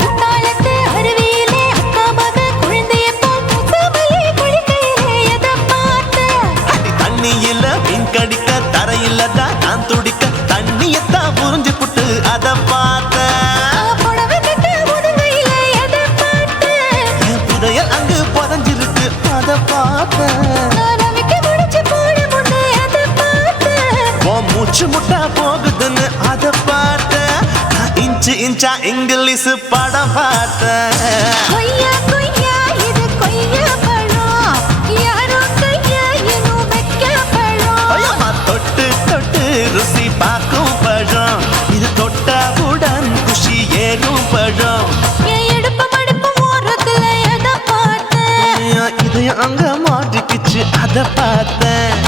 குத்தாலத்து அருவியிலே அக்கா மக குழந்தையை போல் முகமலே குளிக்கையிலே எதை பார்த்தேன்? அடி தண்ணியில மீன் கடிக்க தரையில தான் நான் துடிக்க தண்ணியத்தான் புரிஞ்சு புட்டு அத பார்த்தேன். புடவை கட்ட முதுகையிலே எதை பார்த்தேன்? என் புதையல் அங்கு புதஞ்சிருக்கு அத பார்த்தேன். நான் அவிக்க முடிச்சு போட முன்னே எதை பார்த்தேன்? உன் மூச்சு முட்டா போகுதுன்னு அத பார்த்தேன். நான் இன்ச்சு இன்ச்சா இங்கிலீஷ் படம் பார்த்தேன். கொய்யா கொய்யா இது கொய்யா பழம், யாரோ கையா இன்னும் வைக்க பழம். ஐயம்மா தொட்டு தொட்டு ருசி பார்க்கும் பழம், இது தொட்டாவுடன் குஷி ஏறும் பழம். என் இடுப்பு மடுப்பு ஓரத்துல எதை பார்த்தேன்? என் இதயம் அங்க மாட்டிக்கிச்சு அத பார்த்தேன்.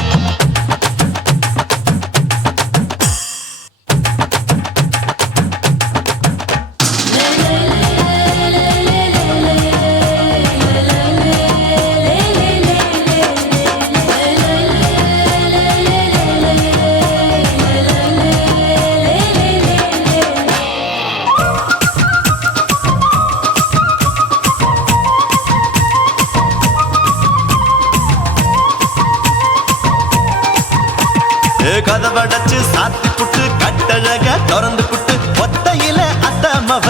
கதவடைச்சு சாத்தி புட்டு கட்டழக திறந்து புட்டு ஒத்தையில அத்தமவ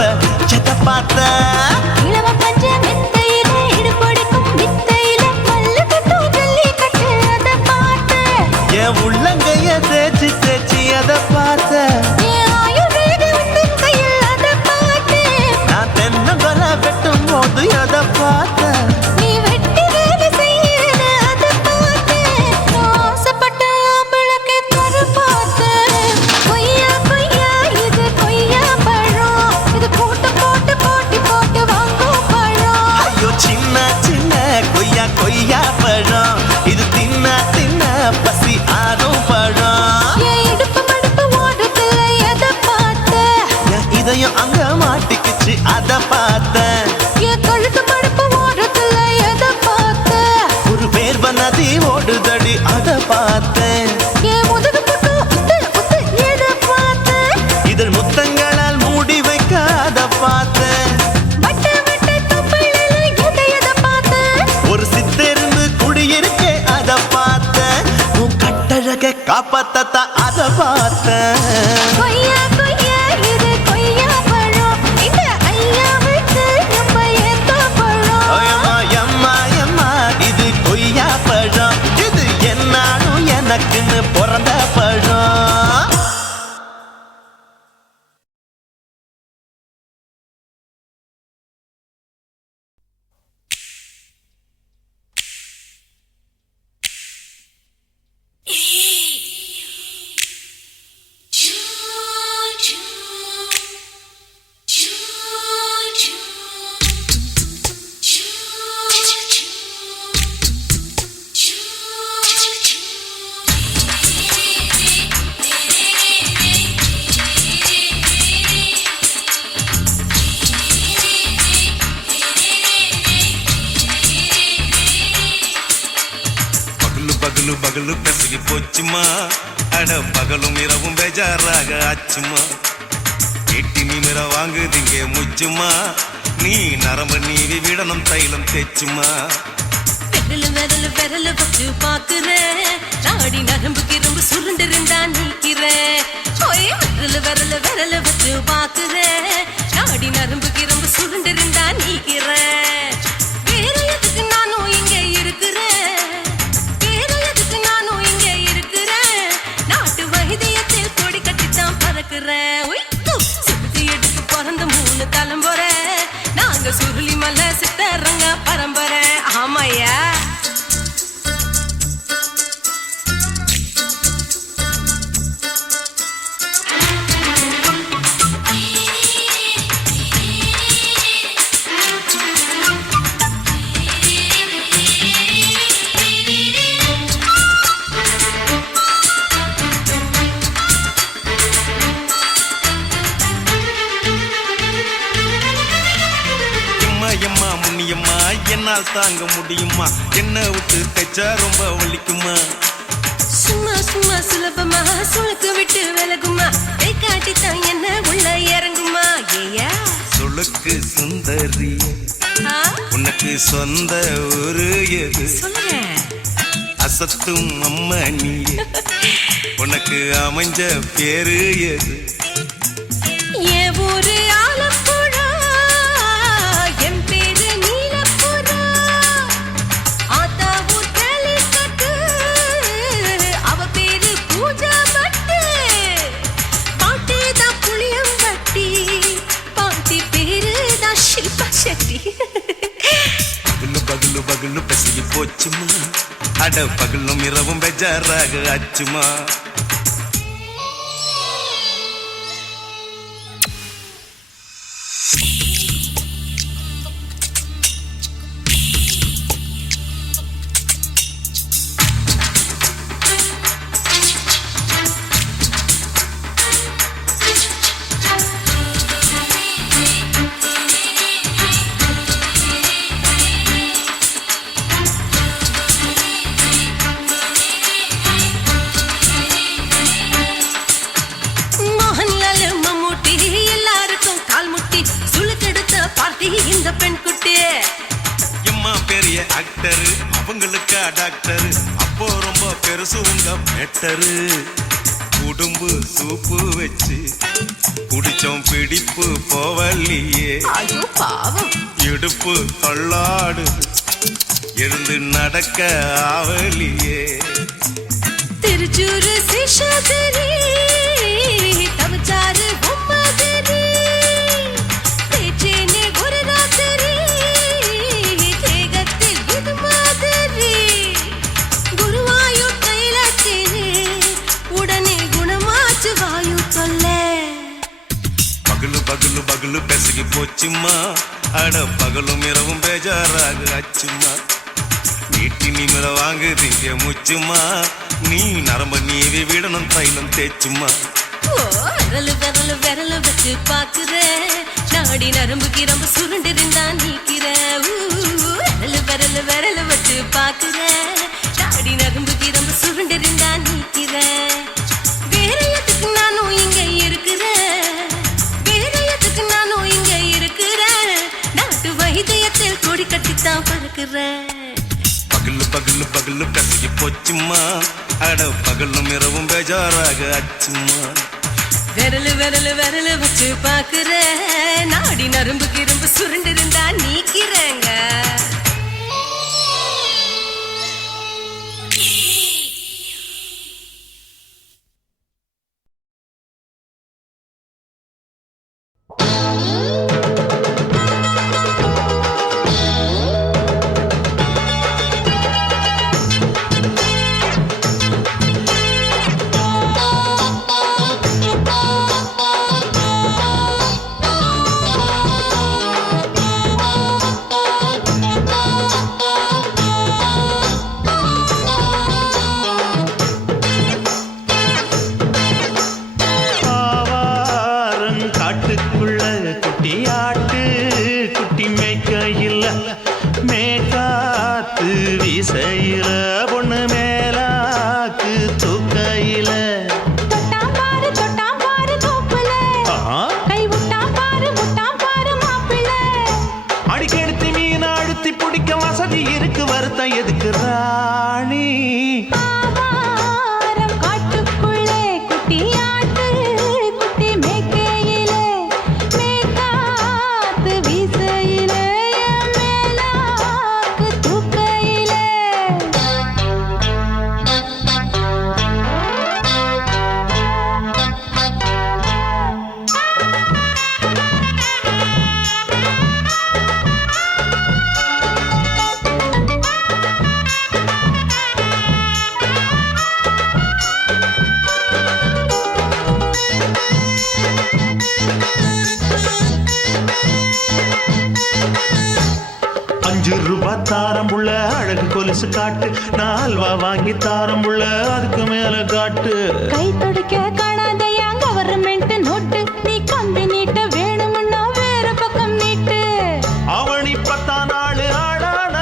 செத்த பார்த்தேன். இளவ பஞ்ச மெத்தையிலே இடுப்பொடிக்கும் வித்தையிலே மல்லு கட்டும் ஜல்லி கட்டு அதை பார்த்தேன். என் உள்ளங்கைய தேய்ச்சி தேய்ச்சி அத பார்த்தேன். என் ஆயுர்வேத உந்தன் கையில் அதை பார்த்தேன். நான் தென்னங்கொலை வெட்டும் போது அத பார்த்தேன். நீ வெட்டி வேலை செய்யறது அதை பார்த்தேன். நான் ஆசைப்பட்ட ஆம்பளுக்கு தர பார்த்தேன். கொய்யா கொய்யா இது கொய்யா பழம், இது கூட்டு போட்டு போட்டி போட்டு வாங்கும் பழம். ஐயோ சின்ன சின்ன கொய்யா கொய்யா பழம், இது தின்ன தின்ன பசி ஆறும் பழம். என் இடுப்பு மடுப்பு ஓடுதுல எதை பார்த்தேன்? என் இதயம் அங்க மாட்டிக்கிச்சு அத பார்த்தேன். என் கழுத்து மடுப்பு ஓடுதுல எதை பார்த்தேன்? ஒரு வேர்வ நதி ஓடுதடி அத பார்த்தேன். என் முதுகு பக்கம் உத்து உத்து எதை பார்த்தேன்? இதழ் முத்தங்களால் மூடி வைக்க அத பார்த்தேன். வட்ட வட்ட தொப்பையில எதை பார்த்தேன்? ஒரு சித்தெருந்து குடியிருக்கே அத பார்த்தேன். உன் கட்டழக காப்பாத்தத்தான் அத பார்த்தேன். கொய்யா கொய்யா இது கொய்யா பழம், இந்த ஐயாவுக்கு நம்ம ஏத்த பழம். ஐயம்மா எம்மா எம்மா இது கொய்யா பழம், இது என்னாலும் எனக்குன்னு பிறந்த பழம். பகலு பகலு பெசகி போச்சுமா, அட பகலும் இரவும் பேஜாராக ஆச்சுமா. எட்டி நிமிர வாங்குதிங்க முச்சுமா, நீ நரம்பு நீவி விடணும் தைலம் தேச்சுமா. விரலு விரலு விரலு வச்சு பாக்குறேன், நாடி நரம்பு கிரம்பு சுருண்டு இருந்தா நீக்கிறேன். ஓய் விரலு விரலு விரலு வச்சு பாக்குறேன், நாடி நரம்பு கிரம்பு சுருண்டு இருந்தா நீக்கிறேன். வேற எதுக்கு நானும் இங்க இருக்கிறேன், வேற எதுக்கு நானும் இங்க இருக்கிறேன். நாட்டு வைத்தியத்தில் கொடி கட்டித்தான் பறக்கிறேன். சுத்தி எடுத்து பிறந்த 3 தலைமுறை என்னால் தாங்க முடியுமா? என்ன விட்டு தைச்சா ரொம்ப வலிக்குமா? சும்மா சும்மா சுலபமா சுளுக்கு விட்டு விலகுமா? கை காட்டித்தான் என்ன உள்ள இறங்குமா? ஏயா சுளுக்கு சுந்தரி உனக்கு சொந்த ஊரு எது? சொல்றேன் அசத்தும் அம்மா நீ உனக்கு அமைஞ்ச பேரு எது? என் ஊரு ஆலப்புழா, என் பேரு நீலப்புறா. ஆத்தா ஊர் கேலிக்கட்டு, அவ பேரு பூஜா பட்டு. பாட்டி தான் புளியம்பட்டி, பாட்டி பேரு தான் ஷில்பா செட்டி. பகலு பகலு பகலு பசிக்கு போச்சுமா, அட பகலும் இரவும் பெஜாராக ஆச்சுமா. இந்த பெண் குட்டி எம்மா பெரிய ஆக்டரு, அவங்களுக்கா டாக்டரு, அப்போ ரொம்ப பெருசு உங்க மேட்டரு. குடும்பு சூப்பு வச்சு குடிச்சோம் பிடிப்பு போவல்லையே. ஐயோ பாவம் இடுப்பு தள்ளாடு எழுந்து நடக்க ஆவலியே. திருச்சூரு சேஷாதிரி தவச்சாரு பொம்மதிரி தேச்சேனே ஒரு ராத்திரி தேகத்தில் இது மாதிரி குருவாயூர் தைலத்தினே உடனே குணமாச்சு வாயு சொல்ல. பகலு பகலு பகலு பெசகி போச்சுமா, அட பகலும் இரவும் பேஜாராக ஆச்சுமா. நீட்டி நிமிர வாங்குதீங்க முச்சுமா, நீ நரம்ப நீவி விடணும் தைலம் தேச்சுமா. ஓ விரலு விரலு விரலு வச்சு பாக்குறேன், நாடி நரம்பு கிரம்பு சுருண்டு இருந்தா நீக்கிறேன். விரலு விரலு விரலு வச்சு பாக்குறேன், நாடி நரம்பு கிரம்பு சுருண்டு இருந்தா நீக்கிறேன். வேற எதுக்கு நானும் இங்க இருக்கிறேன், வேற எதுக்கு நானும் இங்க இருக்கிறேன். நாட்டு வைத்தியத்தில் கொடி கட்டித்தான் பறக்கிறேன். பகலு பகலு பகலு கசகி போச்சுமா, அட பகலும் இரவும் பேஜாராக ஆச்சுமா. விரலு விரலு விரலு வச்சு பாக்குறேன், நாடி நரம்பு கிரம்பு சுருண்டு இருந்தா நீக்கிறேங்க. தாரம் புள்ள அழகு கொலுசு காட்டு, நால்வா வாங்கி தாரம் புள்ள அதுக்கு மேல காட்டு. கை துடிக்க காணாதையா கவர்மெண்ட் நோட்டு, நீ கம்பி நீட்ட வேணும்னா வேற பக்கம் நீட்டு. அவன் இப்பத்தான் நாளு ஆளான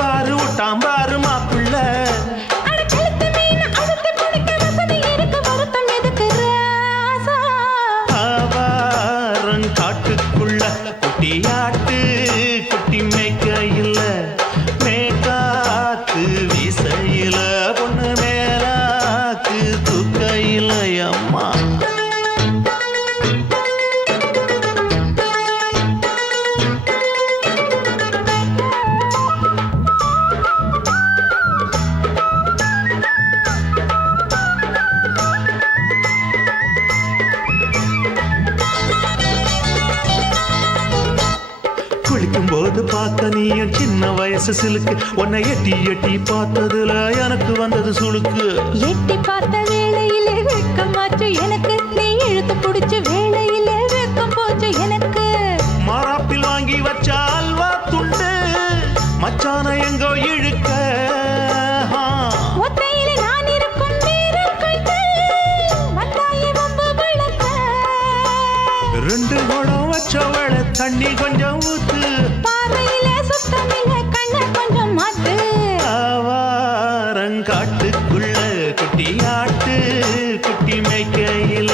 பாரு விட்டாம்பாரு மாப்பிள்ள காட்டுக்குள்ள குட்டியாட்டு குட்டி மேய்க்கையில் மேற்காத்து வீசையில பொண்ணு மேலாக்கு தூக்கையில் அம்மா போது பார்த்த நீயும் சின்ன வயசு சிலுக்கு உன்னை எட்டி எட்டி பார்த்ததுல எனக்கு வந்தது சுளுக்கு எட்டி பார்த்த வேளையிலே வெட்கமாச்சு எனக்கு நீ இழுத்து பிடிச்ச வேளையிலே வெட்கம் போச்சு எனக்கு மாறாப்பில் வாங்கி வச்ச அல்வா துண்டு மச்சான எங்கோ இழுக்க ஒத்தையிலே நான் இருக்கும் நேரம் கண்டு வந்தாயே வம்பு விளக்க ரெண்டு குடம் வச்சவள தண்ணி கொஞ்சம் ஊத்து பார்வையிலே சுத்தமில்லை கண்ண கொஞ்சம் மாத்து ஆவாரங்காட்டுக்குள்ள குட்டியாட்டு குட்டி மேய்க்கையில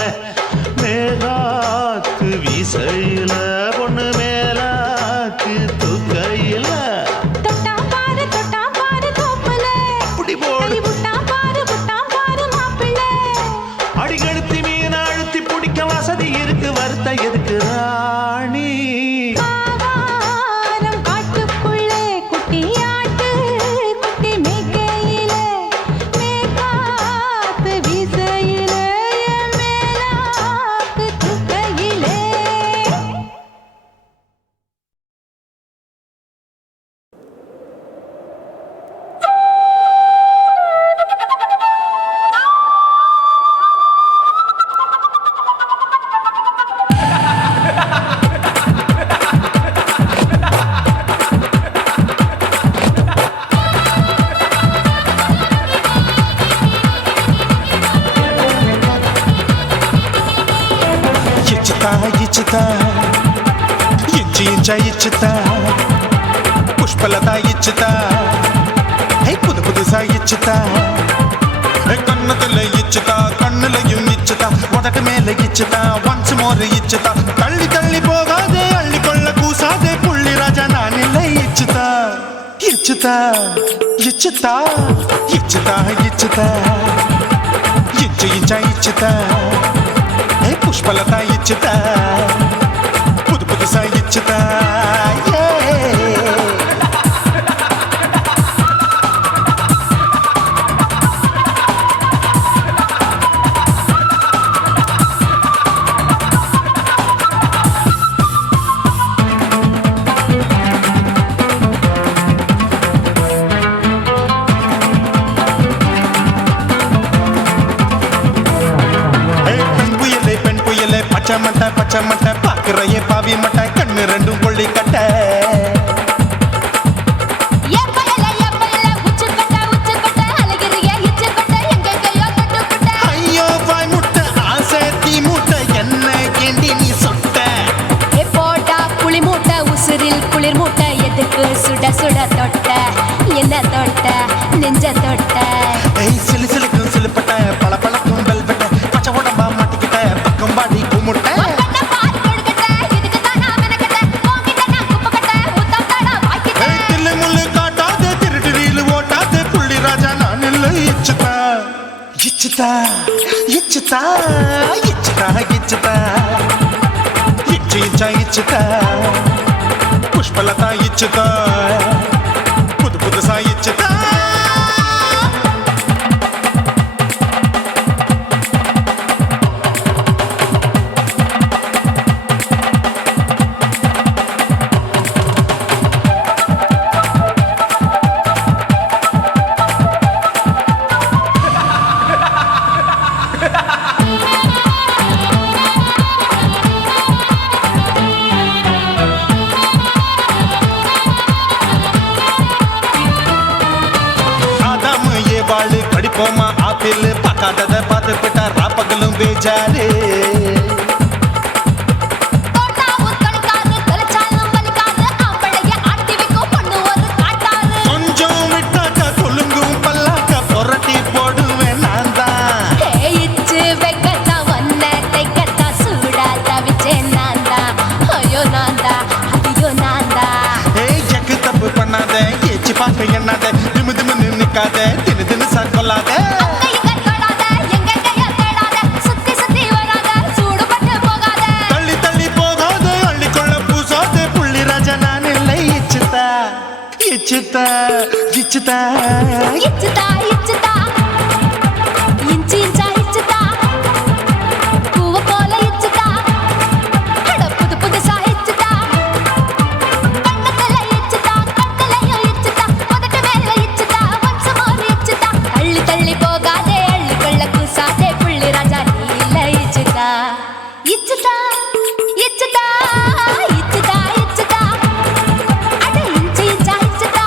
மேலாக்கு வீசையில பொண்ணு மேலாக்கு தூக்கையில தொட்டா பாரு தோப்புல அப்படி போடு விட்டா பாரு மாப்பிள்ளை அடிகழுத்தி மீன் அழுத்தி பிடிக்க வசதி இருக்கு வருத்த எதுக்கு ராணி ఇచ్చితా ఇచ్చితా పుష్పలత ఇచ్చితా புது புதுசா இச்சுதா கண்ணத்துல இச்சுதா கண்ணுலையும் இச்சுதா உதட்டு மேல இச்சுதா ஒன்ஸ் மோர் இச்சுதா தள்ளி தள்ளி போகாதே அள்ளி கொள்ள கூசாதே புள்ளி ராஜா நான் இல்லை இச்சுதா இச்சுதா இச்சுதா இச்சுதா இச்சுதா இச்சுதா புஷ்பலத இச்சுதா புது புதுசா இச்சுதா பச்சை மட்டை பாக்குறையே பாவி மட்டை கண்ணு ரெண்டும் கொள்ளி கட்ட ஐயோ வாய் முட்டை ஆசை தீ மூட்டை என்ன கேண்டி நீ சொட்ட போட்டா புளி மூட்டை உசுரில் குளிர் மூட்டை எதுக்கு சுட சுட தொட்ட என்ன தொட்ட நெஞ்ச தொட்ட சிலு சிலுக்கும் சிலுப்பட்ட பல பழக்கும் வெல்வெட்ட பச்சை உடம்பா மாட்டிக்கிட்ட பக்கம் பாடி குமுட்ட இச்சுதா இச்சுதா இச்சுதா இச்சுதா இச்சு இச்சுதா புஷ்பலதா இச்சுதா புது புதுசா இச்சுதா படிப்போமா ஆப்பிள் பார்க்காதத பார்த்து விட்டா ராப்பகலும் பேஜாரு கொஞ்சம் திமு திமு நிக்காத தினு தினு சாக்கொள்ளாத கைகள் தொடாத எங்க கைய தேடாத சுத்தி சுத்தி வராத சூடுபட்டு போகாத தள்ளி தள்ளி போகாத அள்ளிக்கொள்ள பூசாத புள்ளி ராஜா நான் இல்லை இச்சுதா இச்சுதா இச்சுதா இச்சுதா இச்சுதா இஞ்சி இஞ்சா இச்சுதா பூவ போல இச்சுதா அட புது புதுசா இச்சுதா கண்ணத்துல இச்சுதா கண்ணலையும் இச்சுதா உதட்டு மேல இச்சுதா வம்சமோர் இச்சுதா தள்ளி தள்ளி போகாதே அள்ளிக்கொள்ள கூசாதே புள்ளி ராஜா நீ இல்ல இச்சுதா இச்சுதா இச்சுதா இச்சுதா இச்சுதா அட இஞ்சி இஞ்சா இச்சுதா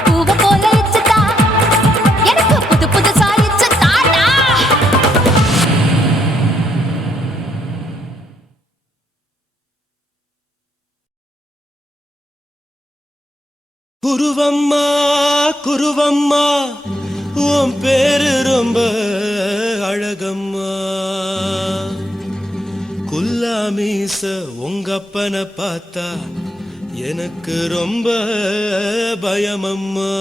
பூவ போல இச்சுதா எனக்கு புது புதுசா இச்சுதாடா குருவம்மா குருவம்மா உன் பேரு ரொம்ப அழகம்மா குல்லாமீச உங்கப்பனை பார்த்தா எனக்கு ரொம்ப பயமம்மா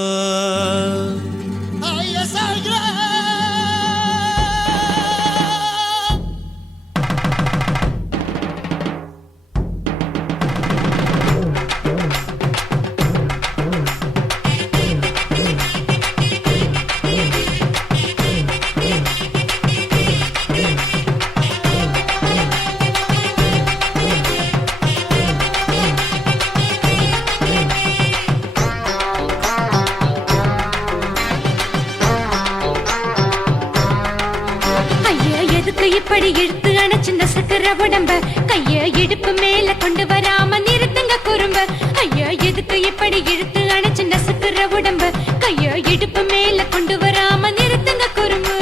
ஐயா எதுக்கு இப்படி இழுத்து அணைச்சு நசுக்கிற உடம்ப கைய இடுப்பு மேல கொண்டு வராம நிறுத்துங்க குறும்ப ஐயா எதுக்கு இப்படி இழுத்து அணைச்சு நசுக்கிற உடம்ப கைய இடுப்பு மேல கொண்டு வராம நிறுத்துங்க குறும்பு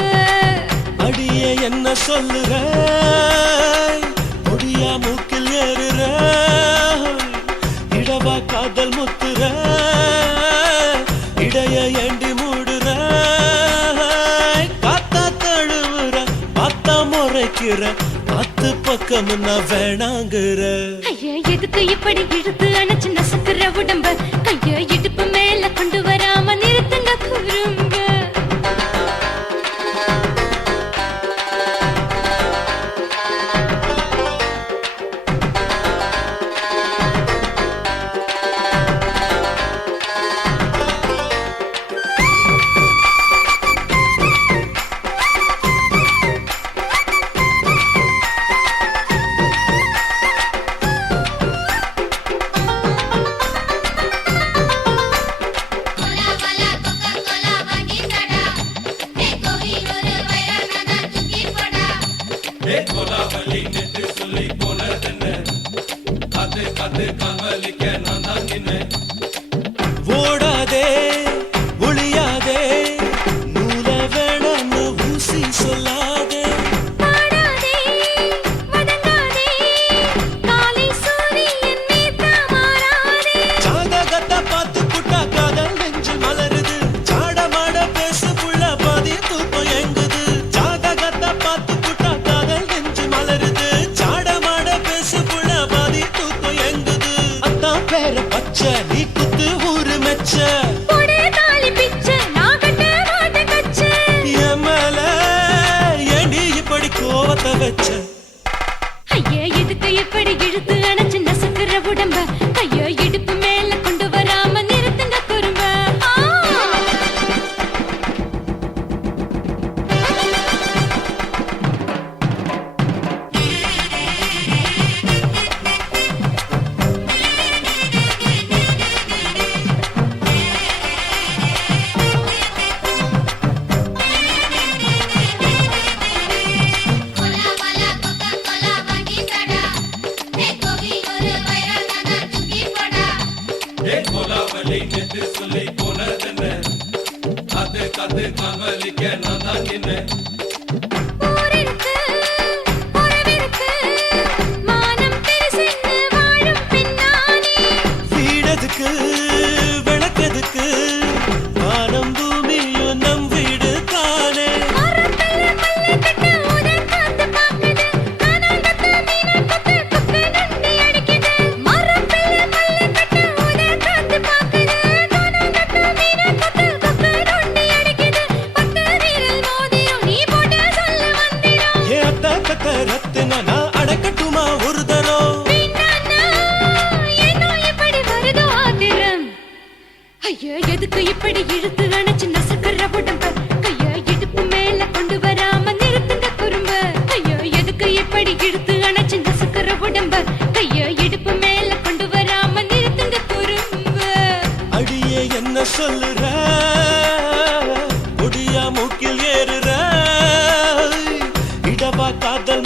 அடியே என்ன சொல்லுற முடியா மூக்கில் ஏறுற இடவா காதல் முத்துற இடைய ஏண்டி மூடுற காத்தா தழுவுற பார்த்தா முறைக்கிற பத்து பக்கம் நான் வேணாங்குற ஐயா எதுக்கு இப்படி இழுத்து அணைச்சு நசுக்கிற உடம்ப கைய இடுப்பு மேல கொண்டு வராம நிறுத்துங்க குறும்ப ஓடாதே ஒளியாதே நூல வேணான்னு ஊசி சொல்லாதே பாடாதே வதங்காதே காலை சூரியன் மீதா மாறாதே ஜாதகத்தை பார்த்து புட்டா காதல் நெஞ்சு மலருது சாடமாட பேசு புள்ள பாதி தூக்கம் எங்குது ஜாதகத்தை பார்த்து புட்டா காதல் நெஞ்சு மலருது சாடமாட பேசு புள்ள பாதி தூக்கம் எங்குது அத்தான் பேர பச்சை நீ குத்து ஊரு மெச்ச போடே தாலி பிச்சை நான் கட்ட மாட்ட கச்சை என் மேல ஏண்டி இப்படி கோவத்தை வச்ச ஐயா எதுக்கு இப்படி இழுத்து அணைச்சு நசுக்கிற உடம்ப கைய இடுப்பு மேல கொண்டு வராம நிறுத்துங்க குறும்ப ஊரிருக்கு உறவிருக்கு மானம் பெருசென்னு வாழும் பின்னானே வீடதுக்கு விளக்கதுக்கு வானம் பூமியும் நம் வீடு தானே மரத்துல மல்லி கட்டு உதர் காத்து பாக்குது கானாங்கத்து மீனா கொத்து கொக்கு நண்டி அடிக்குது மரத்துல மல்லி கட்டு உதர் காத்து பாக்குது கானாங்கத்து இப்படி இழுத்து அணைச்சு நசுக்கிற உடம்ப கைய இடுப்பு மேல கொண்டு வராம நிறுத்துங்க குறும்ப ஐயோ எதுக்கு இப்படி இழுத்து அணைச்சு நசுக்கிற உடம்ப கைய இடுப்பு மேல கொண்டு வராம நிறுத்துங்க குறும்ப அடியே என்ன சொல்லுற முடியா மூக்கில் ஏறுற இடவா காதல்